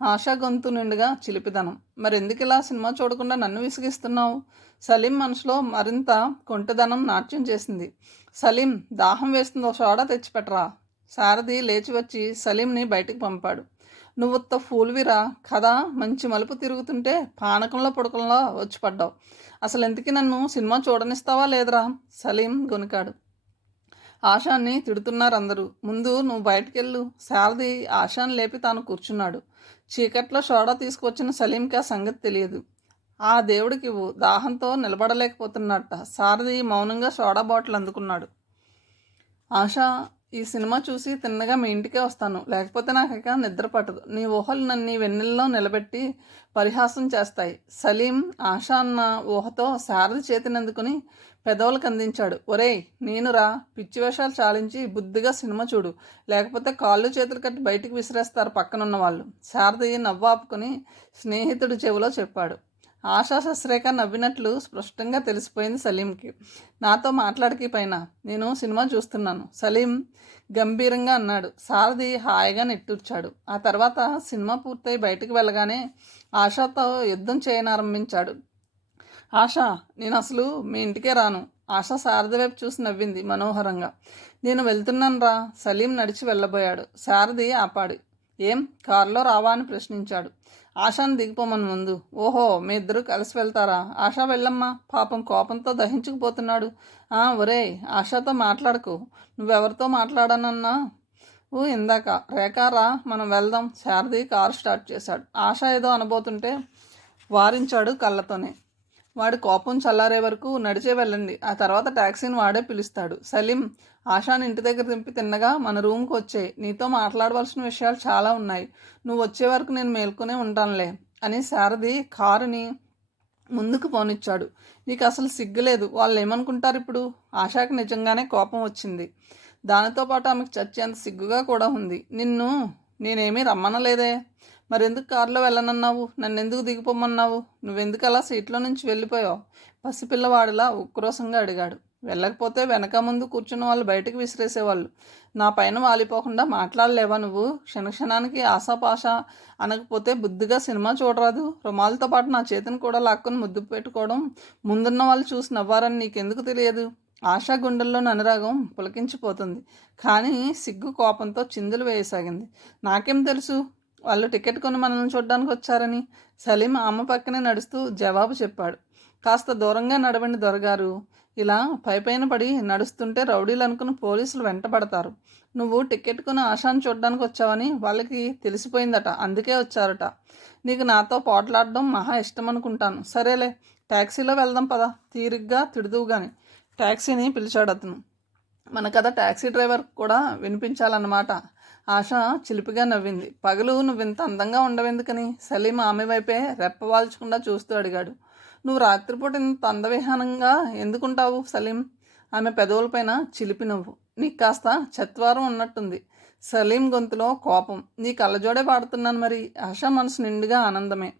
ఆశా గొంతు నిండుగా చిలిపిదనం. మరెందుకు ఇలా సినిమా చూడకుండా నన్ను విసిగిస్తున్నావు? సలీం మనసులో మరింత కొంటెదనం నాట్యం చేసింది. సలీం, దాహం వేస్తుందో సోడా తెచ్చిపెట్టరా. సారథి లేచి వచ్చి సలీంని బయటికి పంపాడు. నువ్వుత్త ఫూల్విరా, కదా మంచి మలుపు తిరుగుతుంటే పానకంలో పుడకంలో వచ్చి పడ్డావు. అసలు ఎందుకు నన్ను సినిమా చూడనిస్తావా లేదురా? సలీం గొనికాడు. ఆశాన్ని తిడుతున్నారు అందరూ. ముందు నువ్వు బయటకెళ్ళు. సారథి ఆశాన్ని లేపి తాను కూర్చున్నాడు. చీకట్లో సోడా తీసుకొచ్చిన సలీంకి ఆ సంగతి తెలియదు. ఆ దేవుడికి దాహంతో నిలబడలేకపోతున్నట్ట. సారథి మౌనంగా సోడా బాటిల్ అందుకున్నాడు. ఆశ, ఈ సినిమా చూసి తిన్నగా మీ ఇంటికే వస్తాను, లేకపోతే నాకు ఇక నిద్ర పట్టదు. నీ ఊహలు నన్ను వెన్నెల్లో నిలబెట్టి పరిహాసం చేస్తాయి. సలీం ఆశ అన్న ఊహతో సారథి చేతినందుకుని పెదవులకు అందించాడు. ఒరేయ్, నేనురా, పిచ్చి వేషాలు చాలించి బుద్ధిగా సినిమా చూడు, లేకపోతే కాళ్ళు చేతులు కట్టి బయటికి విసిరేస్తారు పక్కనున్న వాళ్ళు. సారథి నవ్వు ఆపుకొని స్నేహితుడి చెవిలో చెప్పాడు. ఆశా శశిరేఖ నవ్వినట్లు స్పష్టంగా తెలిసిపోయింది సలీంకి. నాతో మాట్లాడికి పైన నేను సినిమా చూస్తున్నాను, సలీం గంభీరంగా అన్నాడు. సారథి హాయిగా నెట్టూర్చాడు. ఆ తర్వాత సినిమా పూర్తయి బయటకు వెళ్ళగానే ఆశతో యుద్ధం చేయనారంభించాడు. ఆశ, నేను అసలు మీ ఇంటికే రాను. ఆశ సారథి వైపు చూసి నవ్వింది మనోహరంగా. నేను వెళ్తున్నాను రా. సలీం నడిచి వెళ్ళబోయాడు. సారథి ఆపాడు. ఏం, కారులో రావా అని ప్రశ్నించాడు. ఆశాను దిగిపోమని ముందు. ఓహో, మీ ఇద్దరు కలిసి వెళ్తారా? ఆశా వెళ్ళమ్మా, పాపం కోపంతో దహించుకుపోతున్నాడు. ఒరే, ఆశాతో మాట్లాడకు. నువ్వెవరితో మాట్లాడానన్నా ఇందాక. రేఖారా, మనం వెళ్దాం. సారథి కారు స్టార్ట్ చేశాడు. ఆశ ఏదో అనబోతుంటే వారించాడు కళ్ళతోనే. వాడి కోపం చల్లారే వరకు నడిచే వెళ్ళండి, ఆ తర్వాత ట్యాక్సీని వాడే పిలుస్తాడు. సలీం, ఆశాని ఇంటి దగ్గర దింపి తిన్నగా మన రూమ్కి వచ్చేయి. నీతో మాట్లాడవలసిన విషయాలు చాలా ఉన్నాయి. నువ్వు వచ్చే వరకు నేను మేల్కొనే ఉంటానులే అని సారథి కారుని ముందుకు పోనిచ్చాడు. నీకు అసలు సిగ్గులేదు. వాళ్ళు ఏమనుకుంటారు ఇప్పుడు? ఆశాకి నిజంగానే కోపం వచ్చింది. దానితో పాటు ఆమెకు చచ్చేంత సిగ్గుగా కూడా ఉంది. నేనేమీ రమ్మనలేదే. మరెందుకు కారులో వెళ్ళనన్నావు? నన్నెందుకు దిగిపోమన్నావు? నువ్వెందుకు అలా సీట్లో నుంచి వెళ్ళిపోయావు? పసిపిల్లవాడిలా ఉక్రోషంగా అడిగాడు. వెళ్ళకపోతే వెనక ముందు కూర్చున్న వాళ్ళు బయటకు విసిరేసేవాళ్ళు. నా పైన వాలిపోకుండా మాట్లాడలేవా నువ్వు? క్షణక్షణానికి ఆశాపాష అనకపోతే బుద్ధిగా సినిమా చూడరాదు? రుమాలతో పాటు నా చేతిని కూడా లాక్కొని ముద్దు పెట్టుకోవడం ముందున్న వాళ్ళు చూసి నవ్వారని నీకెందుకు తెలియదు? ఆశా గుండెల్లోని అనురాగం పులకించిపోతుంది. కానీ సిగ్గు కోపంతో చిందులు వేయసాగింది. నాకేం తెలుసు వాళ్ళు టికెట్ కొని మనల్ని చూడ్డానికి వచ్చారని? సలీం అమ్మ పక్కనే నడుస్తూ జవాబు చెప్పాడు. కాస్త దూరంగా నడవండి దొరగారు. ఇలా పైపైన పడి నడుస్తుంటే రౌడీలు అనుకుని పోలీసులు వెంటబడతారు. నువ్వు టికెట్ కొని ఆశాను చూడ్డానికి వచ్చావని వాళ్ళకి తెలిసిపోయిందట, అందుకే వచ్చారట. నీకు నాతో పోట్లాడడం మహా ఇష్టం అనుకుంటాను. సరేలే, ట్యాక్సీలో వెళ్దాం పద, తీరిగ్గా తిడుదువు గాని. ట్యాక్సీని పిలిచాడు అతను. మన కథ ట్యాక్సీ డ్రైవర్ కూడా వినిపించాలన్నమాట. ఆశ చిలిపిగా నవ్వింది. పగలు నువ్వింత అందంగా ఉండవెందుకని సలీం ఆమె వైపే రెప్పవాల్చకుండా చూస్తూ అడిగాడు. నువ్వు రాత్రిపూట ఇంత అందవిహానంగా ఎందుకుంటావు సలీం? ఆమె పెదవులపైన చిలిపి నవ్వు. నీకు కాస్త చత్వారం ఉన్నట్టుంది. సలీం గొంతులో కోపం. నీ కళ్ళజోడే పాడుతున్నాను మరి. ఆశ మనసు నిండుగా ఆనందమే.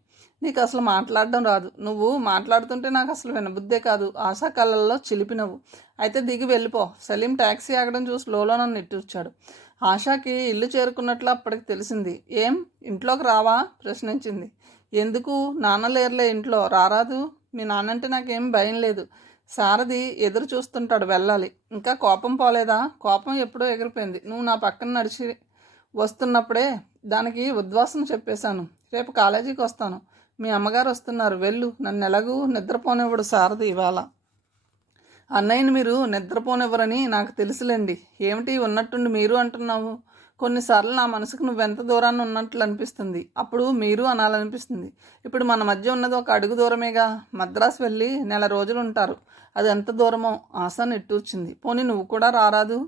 నీకు అసలు మాట్లాడడం రాదు. నువ్వు మాట్లాడుతుంటే నాకు అసలు వినబుద్దే కాదు. ఆశా కళ్ళల్లో చిలిపి నవ్వు. అయితే దిగి వెళ్ళిపో. సలీం ట్యాక్సీ ఆగడం చూసి లోలో నన్ను నిట్టూర్చాడు. ఆశాకి ఇల్లు చేరుకున్నట్లు అప్పటికి తెలిసింది. ఏం ఇంట్లోకి రావా? ప్రశ్నించింది. ఎందుకు? నాన్న లేరులే ఇంట్లో. రారాదు. మీ నాన్నంటే నాకేం భయం లేదు. సారథి ఎదురు చూస్తుంటాడు, వెళ్ళాలి. ఇంకా కోపం పోలేదా? కోపం ఎప్పుడో ఎగిరిపోయింది. నువ్వు నా పక్కన నడిచి వస్తున్నప్పుడే దానికి ఉద్వాసన చెప్పేశాను. రేపు కాలేజీకి వస్తాను. మీ అమ్మగారు వస్తున్నారు, వెళ్ళు. నన్ను ఎలాగూ నిద్రపోనివ్వడు సారథి ఇవాళ. అన్నయ్యని మీరు నిద్రపోనివ్వరని నాకు తెలుసులేండి. ఏమిటి ఉన్నట్టుండి మీరు అంటున్నావు? కొన్నిసార్లు నా మనసుకు నువ్వెంత దూరాన్ని ఉన్నట్లు అనిపిస్తుంది. అప్పుడు మీరు అనాలనిపిస్తుంది. ఇప్పుడు మన మధ్య ఉన్నది ఒక అడుగు దూరమేగా. మద్రాసు వెళ్ళి 1 నెల రోజులు ఉంటారు. అది ఎంత దూరమో? ఆశ నిట్టూర్చింది. పోనీ నువ్వు కూడా రారాదు?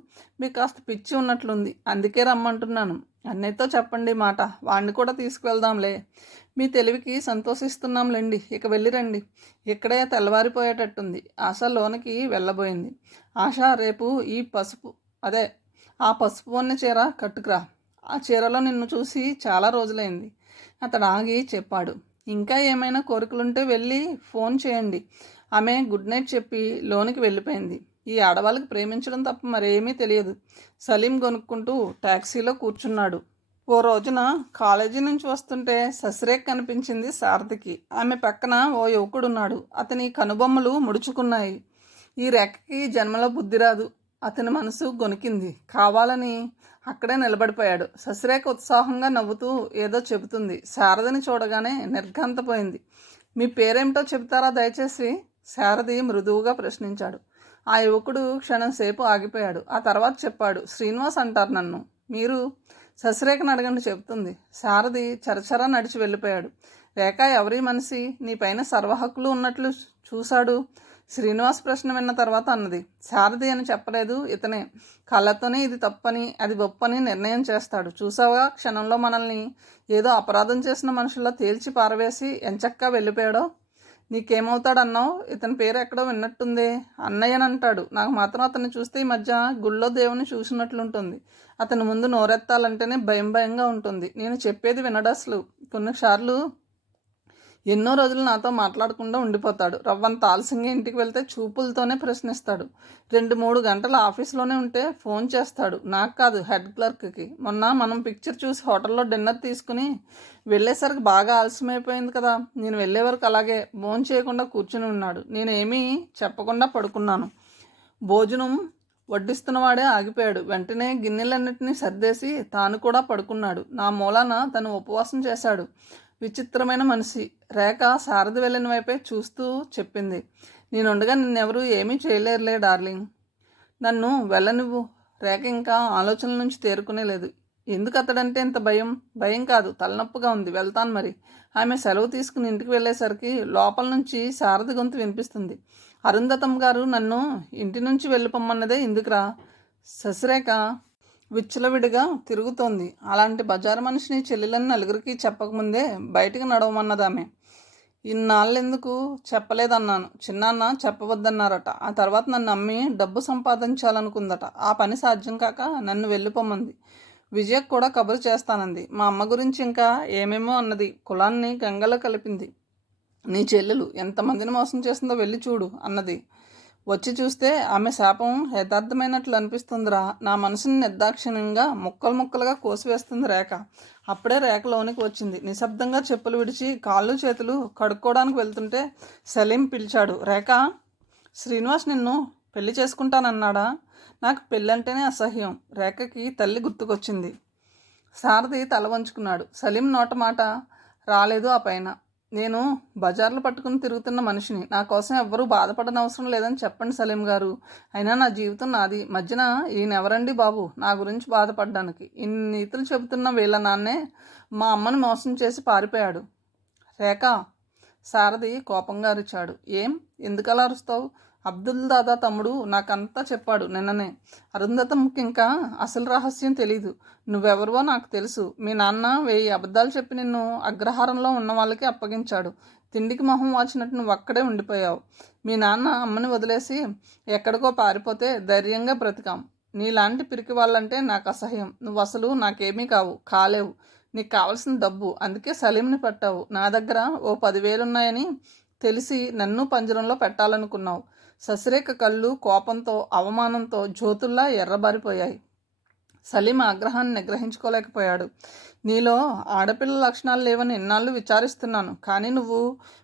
మీకు కాస్త పిచ్చి ఉన్నట్లుంది, అందుకే రమ్మంటున్నాను. అన్నయ్యతో చెప్పండి మాట, వాడిని కూడా తీసుకువెళ్దాంలే. మీ తెలివికి సంతోషిస్తున్నాంలేండి. ఇక వెళ్ళిరండి. ఇక్కడే తెల్లవారిపోయేటట్టుంది. ఆశ లోనికి వెళ్ళబోయింది. ఆశ, రేపు ఆ పసుపు ఉన్న చీర కట్టుకురా. ఆ చీరలో నిన్ను చూసి చాలా రోజులైంది. అతడు ఆగి చెప్పాడు. ఇంకా ఏమైనా కోరికలుంటే వెళ్ళి ఫోన్ చేయండి. ఆమె గుడ్ నైట్ చెప్పి లోనికి వెళ్ళిపోయింది. ఈ ఆడవాళ్ళకి ప్రేమించడం తప్ప మరేమీ తెలియదు. సలీం కొనుక్కుంటూ ట్యాక్సీలో కూర్చున్నాడు. ఓ రోజున కాలేజీ నుంచి వస్తుంటే ససిరేక్ కనిపించింది సారథికి. ఆమె పక్కన ఓ యువకుడున్నాడు. అతని కనుబొమ్మలు ముడుచుకున్నాయి. ఈ రెక్కకి జన్మలో బుద్ధి రాదు. అతని మనసు గొనికింది. కావాలని అక్కడే నిలబడిపోయాడు. ససిరేఖ ఉత్సాహంగా నవ్వుతూ ఏదో చెబుతుంది. శారదని చూడగానే నిర్ఘాంతపోయింది. మీ పేరేమిటో చెబుతారా దయచేసి? శారది మృదువుగా ప్రశ్నించాడు. ఆ యువకుడు క్షణం సేపు ఆగిపోయాడు. ఆ తర్వాత చెప్పాడు. శ్రీనివాస్ అంటారు నన్ను. మీరు? ససిరేఖను అడగండి చెబుతుంది. శారది చరచరా నడిచి వెళ్ళిపోయాడు. రేఖ ఎవరి మనిషి? నీ పైన సర్వహక్కులు ఉన్నట్లు చూశాడు. శ్రీనివాస్ ప్రశ్న విన్న తర్వాత అన్నది. శారది అని చెప్పలేదు, ఇతనే. కళ్ళతోనే ఇది తప్పని అది ఒప్పని నిర్ణయం చేస్తాడు. చూసావుగా, క్షణంలో మనల్ని ఏదో అపరాధం చేసిన మనుషుల్లో తేల్చి పారవేసి ఎంచక్కా వెళ్ళిపోయాడో. నీకేమవుతాడన్నావు? ఇతని పేరు ఎక్కడో విన్నట్టుందే. అన్నయ్యనంటాడు. నాకు మాత్రం అతన్ని చూస్తే ఈ మధ్య గుళ్ళో దేవుని చూసినట్లుంటుంది. అతని ముందు నోరెత్తాలంటేనే భయం భయంగా ఉంటుంది. నేను చెప్పేది వినడస్లు. కొన్నిసార్లు ఎన్నో రోజులు నాతో మాట్లాడకుండా ఉండిపోతాడు. రవ్వంత ఆలస్యంగా ఇంటికి వెళ్తే చూపులతోనే ప్రశ్నిస్తాడు. 2-3 గంటలు ఆఫీస్లోనే ఉంటే ఫోన్ చేస్తాడు. నాకు కాదు, హెడ్ క్లర్క్కి. మొన్న మనం పిక్చర్ చూసి హోటల్లో డిన్నర్ తీసుకుని వెళ్ళేసరికి బాగా ఆలస్యమైపోయింది కదా. నేను వెళ్ళే వరకు అలాగే భోజనం చేయకుండా కూర్చుని ఉన్నాడు. నేనేమీ చెప్పకుండా పడుకున్నాను. భోజనం వడ్డిస్తున్నవాడే ఆగిపోయాడు. వెంటనే గిన్నెలన్నింటినీ సర్దేసి తాను కూడా పడుకున్నాడు. నా మూలాన తను ఉపవాసం చేశాడు. విచిత్రమైన మనిషి. రేఖ శారద వెళ్ళిన వైపే చూస్తూ చెప్పింది. నేనుండగా నిన్నెవరూ ఏమీ చేయలేరులే డార్లింగ్. నన్ను వెళ్ళనివ్వు. రేఖ ఇంకా ఆలోచనల నుంచి తేరుకునే లేదు. ఎందుకు అతడంటే ఇంత భయం? భయం కాదు, తలనొప్పుగా ఉంది. వెళ్తాను మరి. ఆమె సెలవు తీసుకుని ఇంటికి వెళ్ళేసరికి లోపల నుంచి శారద గొంతు వినిపిస్తుంది. అరుంధతం గారు నన్ను ఇంటి నుంచి వెళ్ళిపోమ్మన్నదే ఇందుకురా. శశిరేఖ విచ్చలవిడిగా తిరుగుతోంది. అలాంటి బజారు మనిషిని చెల్లెలని నలుగురికి చెప్పకముందే బయటికి నడవమన్నదామె. ఇన్నాళ్ళెందుకు చెప్పలేదన్నాను. చిన్నాన్న చెప్పవద్దన్నారట. ఆ తర్వాత నన్ను అమ్మి డబ్బు సంపాదించాలనుకుందట. ఆ పని సాధ్యం కాక నన్ను వెళ్ళిపోమంది. విజయకు కూడా కబురు చేస్తానంది. మా అమ్మ గురించి ఇంకా ఏమేమో అన్నది. కులాన్ని గంగలో కలిపింది. నీ చెల్లెలు ఎంతమందిని మోసం చేస్తుందో వెళ్ళి చూడు అన్నది. వచ్చి చూస్తే ఆమె శాపం యథార్థమైనట్లు అనిపిస్తుందిరా. నా మనసుని నిర్దాక్షిణ్యంగా ముక్కలు ముక్కలుగా కోసివేస్తుంది రేఖ. అప్పుడే రేఖ లోనికి వచ్చింది. నిశ్శబ్దంగా చెప్పులు విడిచి కాళ్ళు చేతులు కడుక్కోవడానికి వెళ్తుంటే సలీం పిలిచాడు. రేఖ, శ్రీనివాస్ నిన్ను పెళ్లి చేసుకుంటానన్నాడా? నాకు పెళ్ళంటేనే అసహ్యం. రేఖకి తల్లి గుర్తుకొచ్చింది. సారథి తల వంచుకున్నాడు. సలీం నోట మాట రాలేదు. ఆ పైన నేను బజార్లు పట్టుకుని తిరుగుతున్న మనిషిని. నా కోసం ఎవ్వరూ బాధపడనవసరం లేదని చెప్పండి సలీం గారు. అయినా నా జీవితం నాది. మధ్యన ఈయనెవరండి బాబు నా గురించి బాధపడడానికి? ఇన్ని నీతులు చెబుతున్న వీళ్ళ నాన్నే మా అమ్మని మోసం చేసి పారిపోయాడు. రేఖ, సారథి కోపంగా అరిచాడు. ఏం, ఎందుకలా అరుస్తావు? అబ్దుల్ దాదా తమ్ముడు నాకంతా చెప్పాడు నిన్ననే. అరుంధతంకి ఇంకా అసలు రహస్యం తెలీదు. నువ్వెవరివో నాకు తెలుసు. మీ నాన్న 1000 అబద్ధాలు చెప్పి నిన్ను అగ్రహారంలో ఉన్న వాళ్ళకి అప్పగించాడు. తిండికి మొహం వాచినట్టు నువ్వు అక్కడే ఉండిపోయావు. మీ నాన్న అమ్మని వదిలేసి ఎక్కడికో పారిపోతే ధైర్యంగా బ్రతికాం. నీలాంటి పిరికి వాళ్ళంటే నాకు అసహ్యం. నువ్వు అసలు నాకేమీ కాలేవు. నీకు కావాల్సిన డబ్బు, అందుకే సలీంని పట్టావు. నా దగ్గర ఓ 10,000 ఉన్నాయని తెలిసి నన్ను పంజరంలో పెట్టాలనుకున్నావు. ససిరేఖ కళ్ళు కోపంతో అవమానంతో జ్యోతుల్లా ఎర్రబారిపోయాయి. సలీం ఆగ్రహాన్ని నిగ్రహించుకోలేకపోయాడు. నీలో ఆడపిల్ల లక్షణాలు లేవని ఎన్నాళ్ళు విచారిస్తున్నాను, కానీ నువ్వు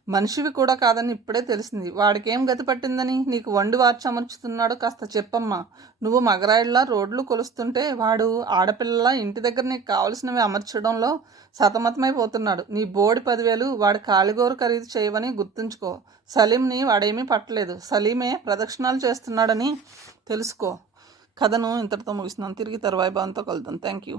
మనిషివి కూడా కాదని ఇప్పుడే తెలిసింది. వాడికేం గతి పట్టిందని నీకు వండి వార్చి అమర్చుతున్నాడో కాస్త చెప్పమ్మా. నువ్వు మగరాయిల్లా రోడ్లు కొలుస్తుంటే వాడు ఆడపిల్లలా ఇంటి దగ్గర నీకు కావలసినవి అమర్చడంలో సతమతమైపోతున్నాడు. నీ బోడి 10,000 వాడి కాలిగోరు ఖరీదు చేయవని గుర్తుంచుకో. సలీంని వాడేమీ పట్టలేదు. సలీమే ప్రదక్షిణాలు చేస్తున్నాడని తెలుసుకో. కథను ఇంతటితో ముగిస్తున్నాను. తిరిగి తర్వాయి భావంతో కలుద్దాం. Thank you.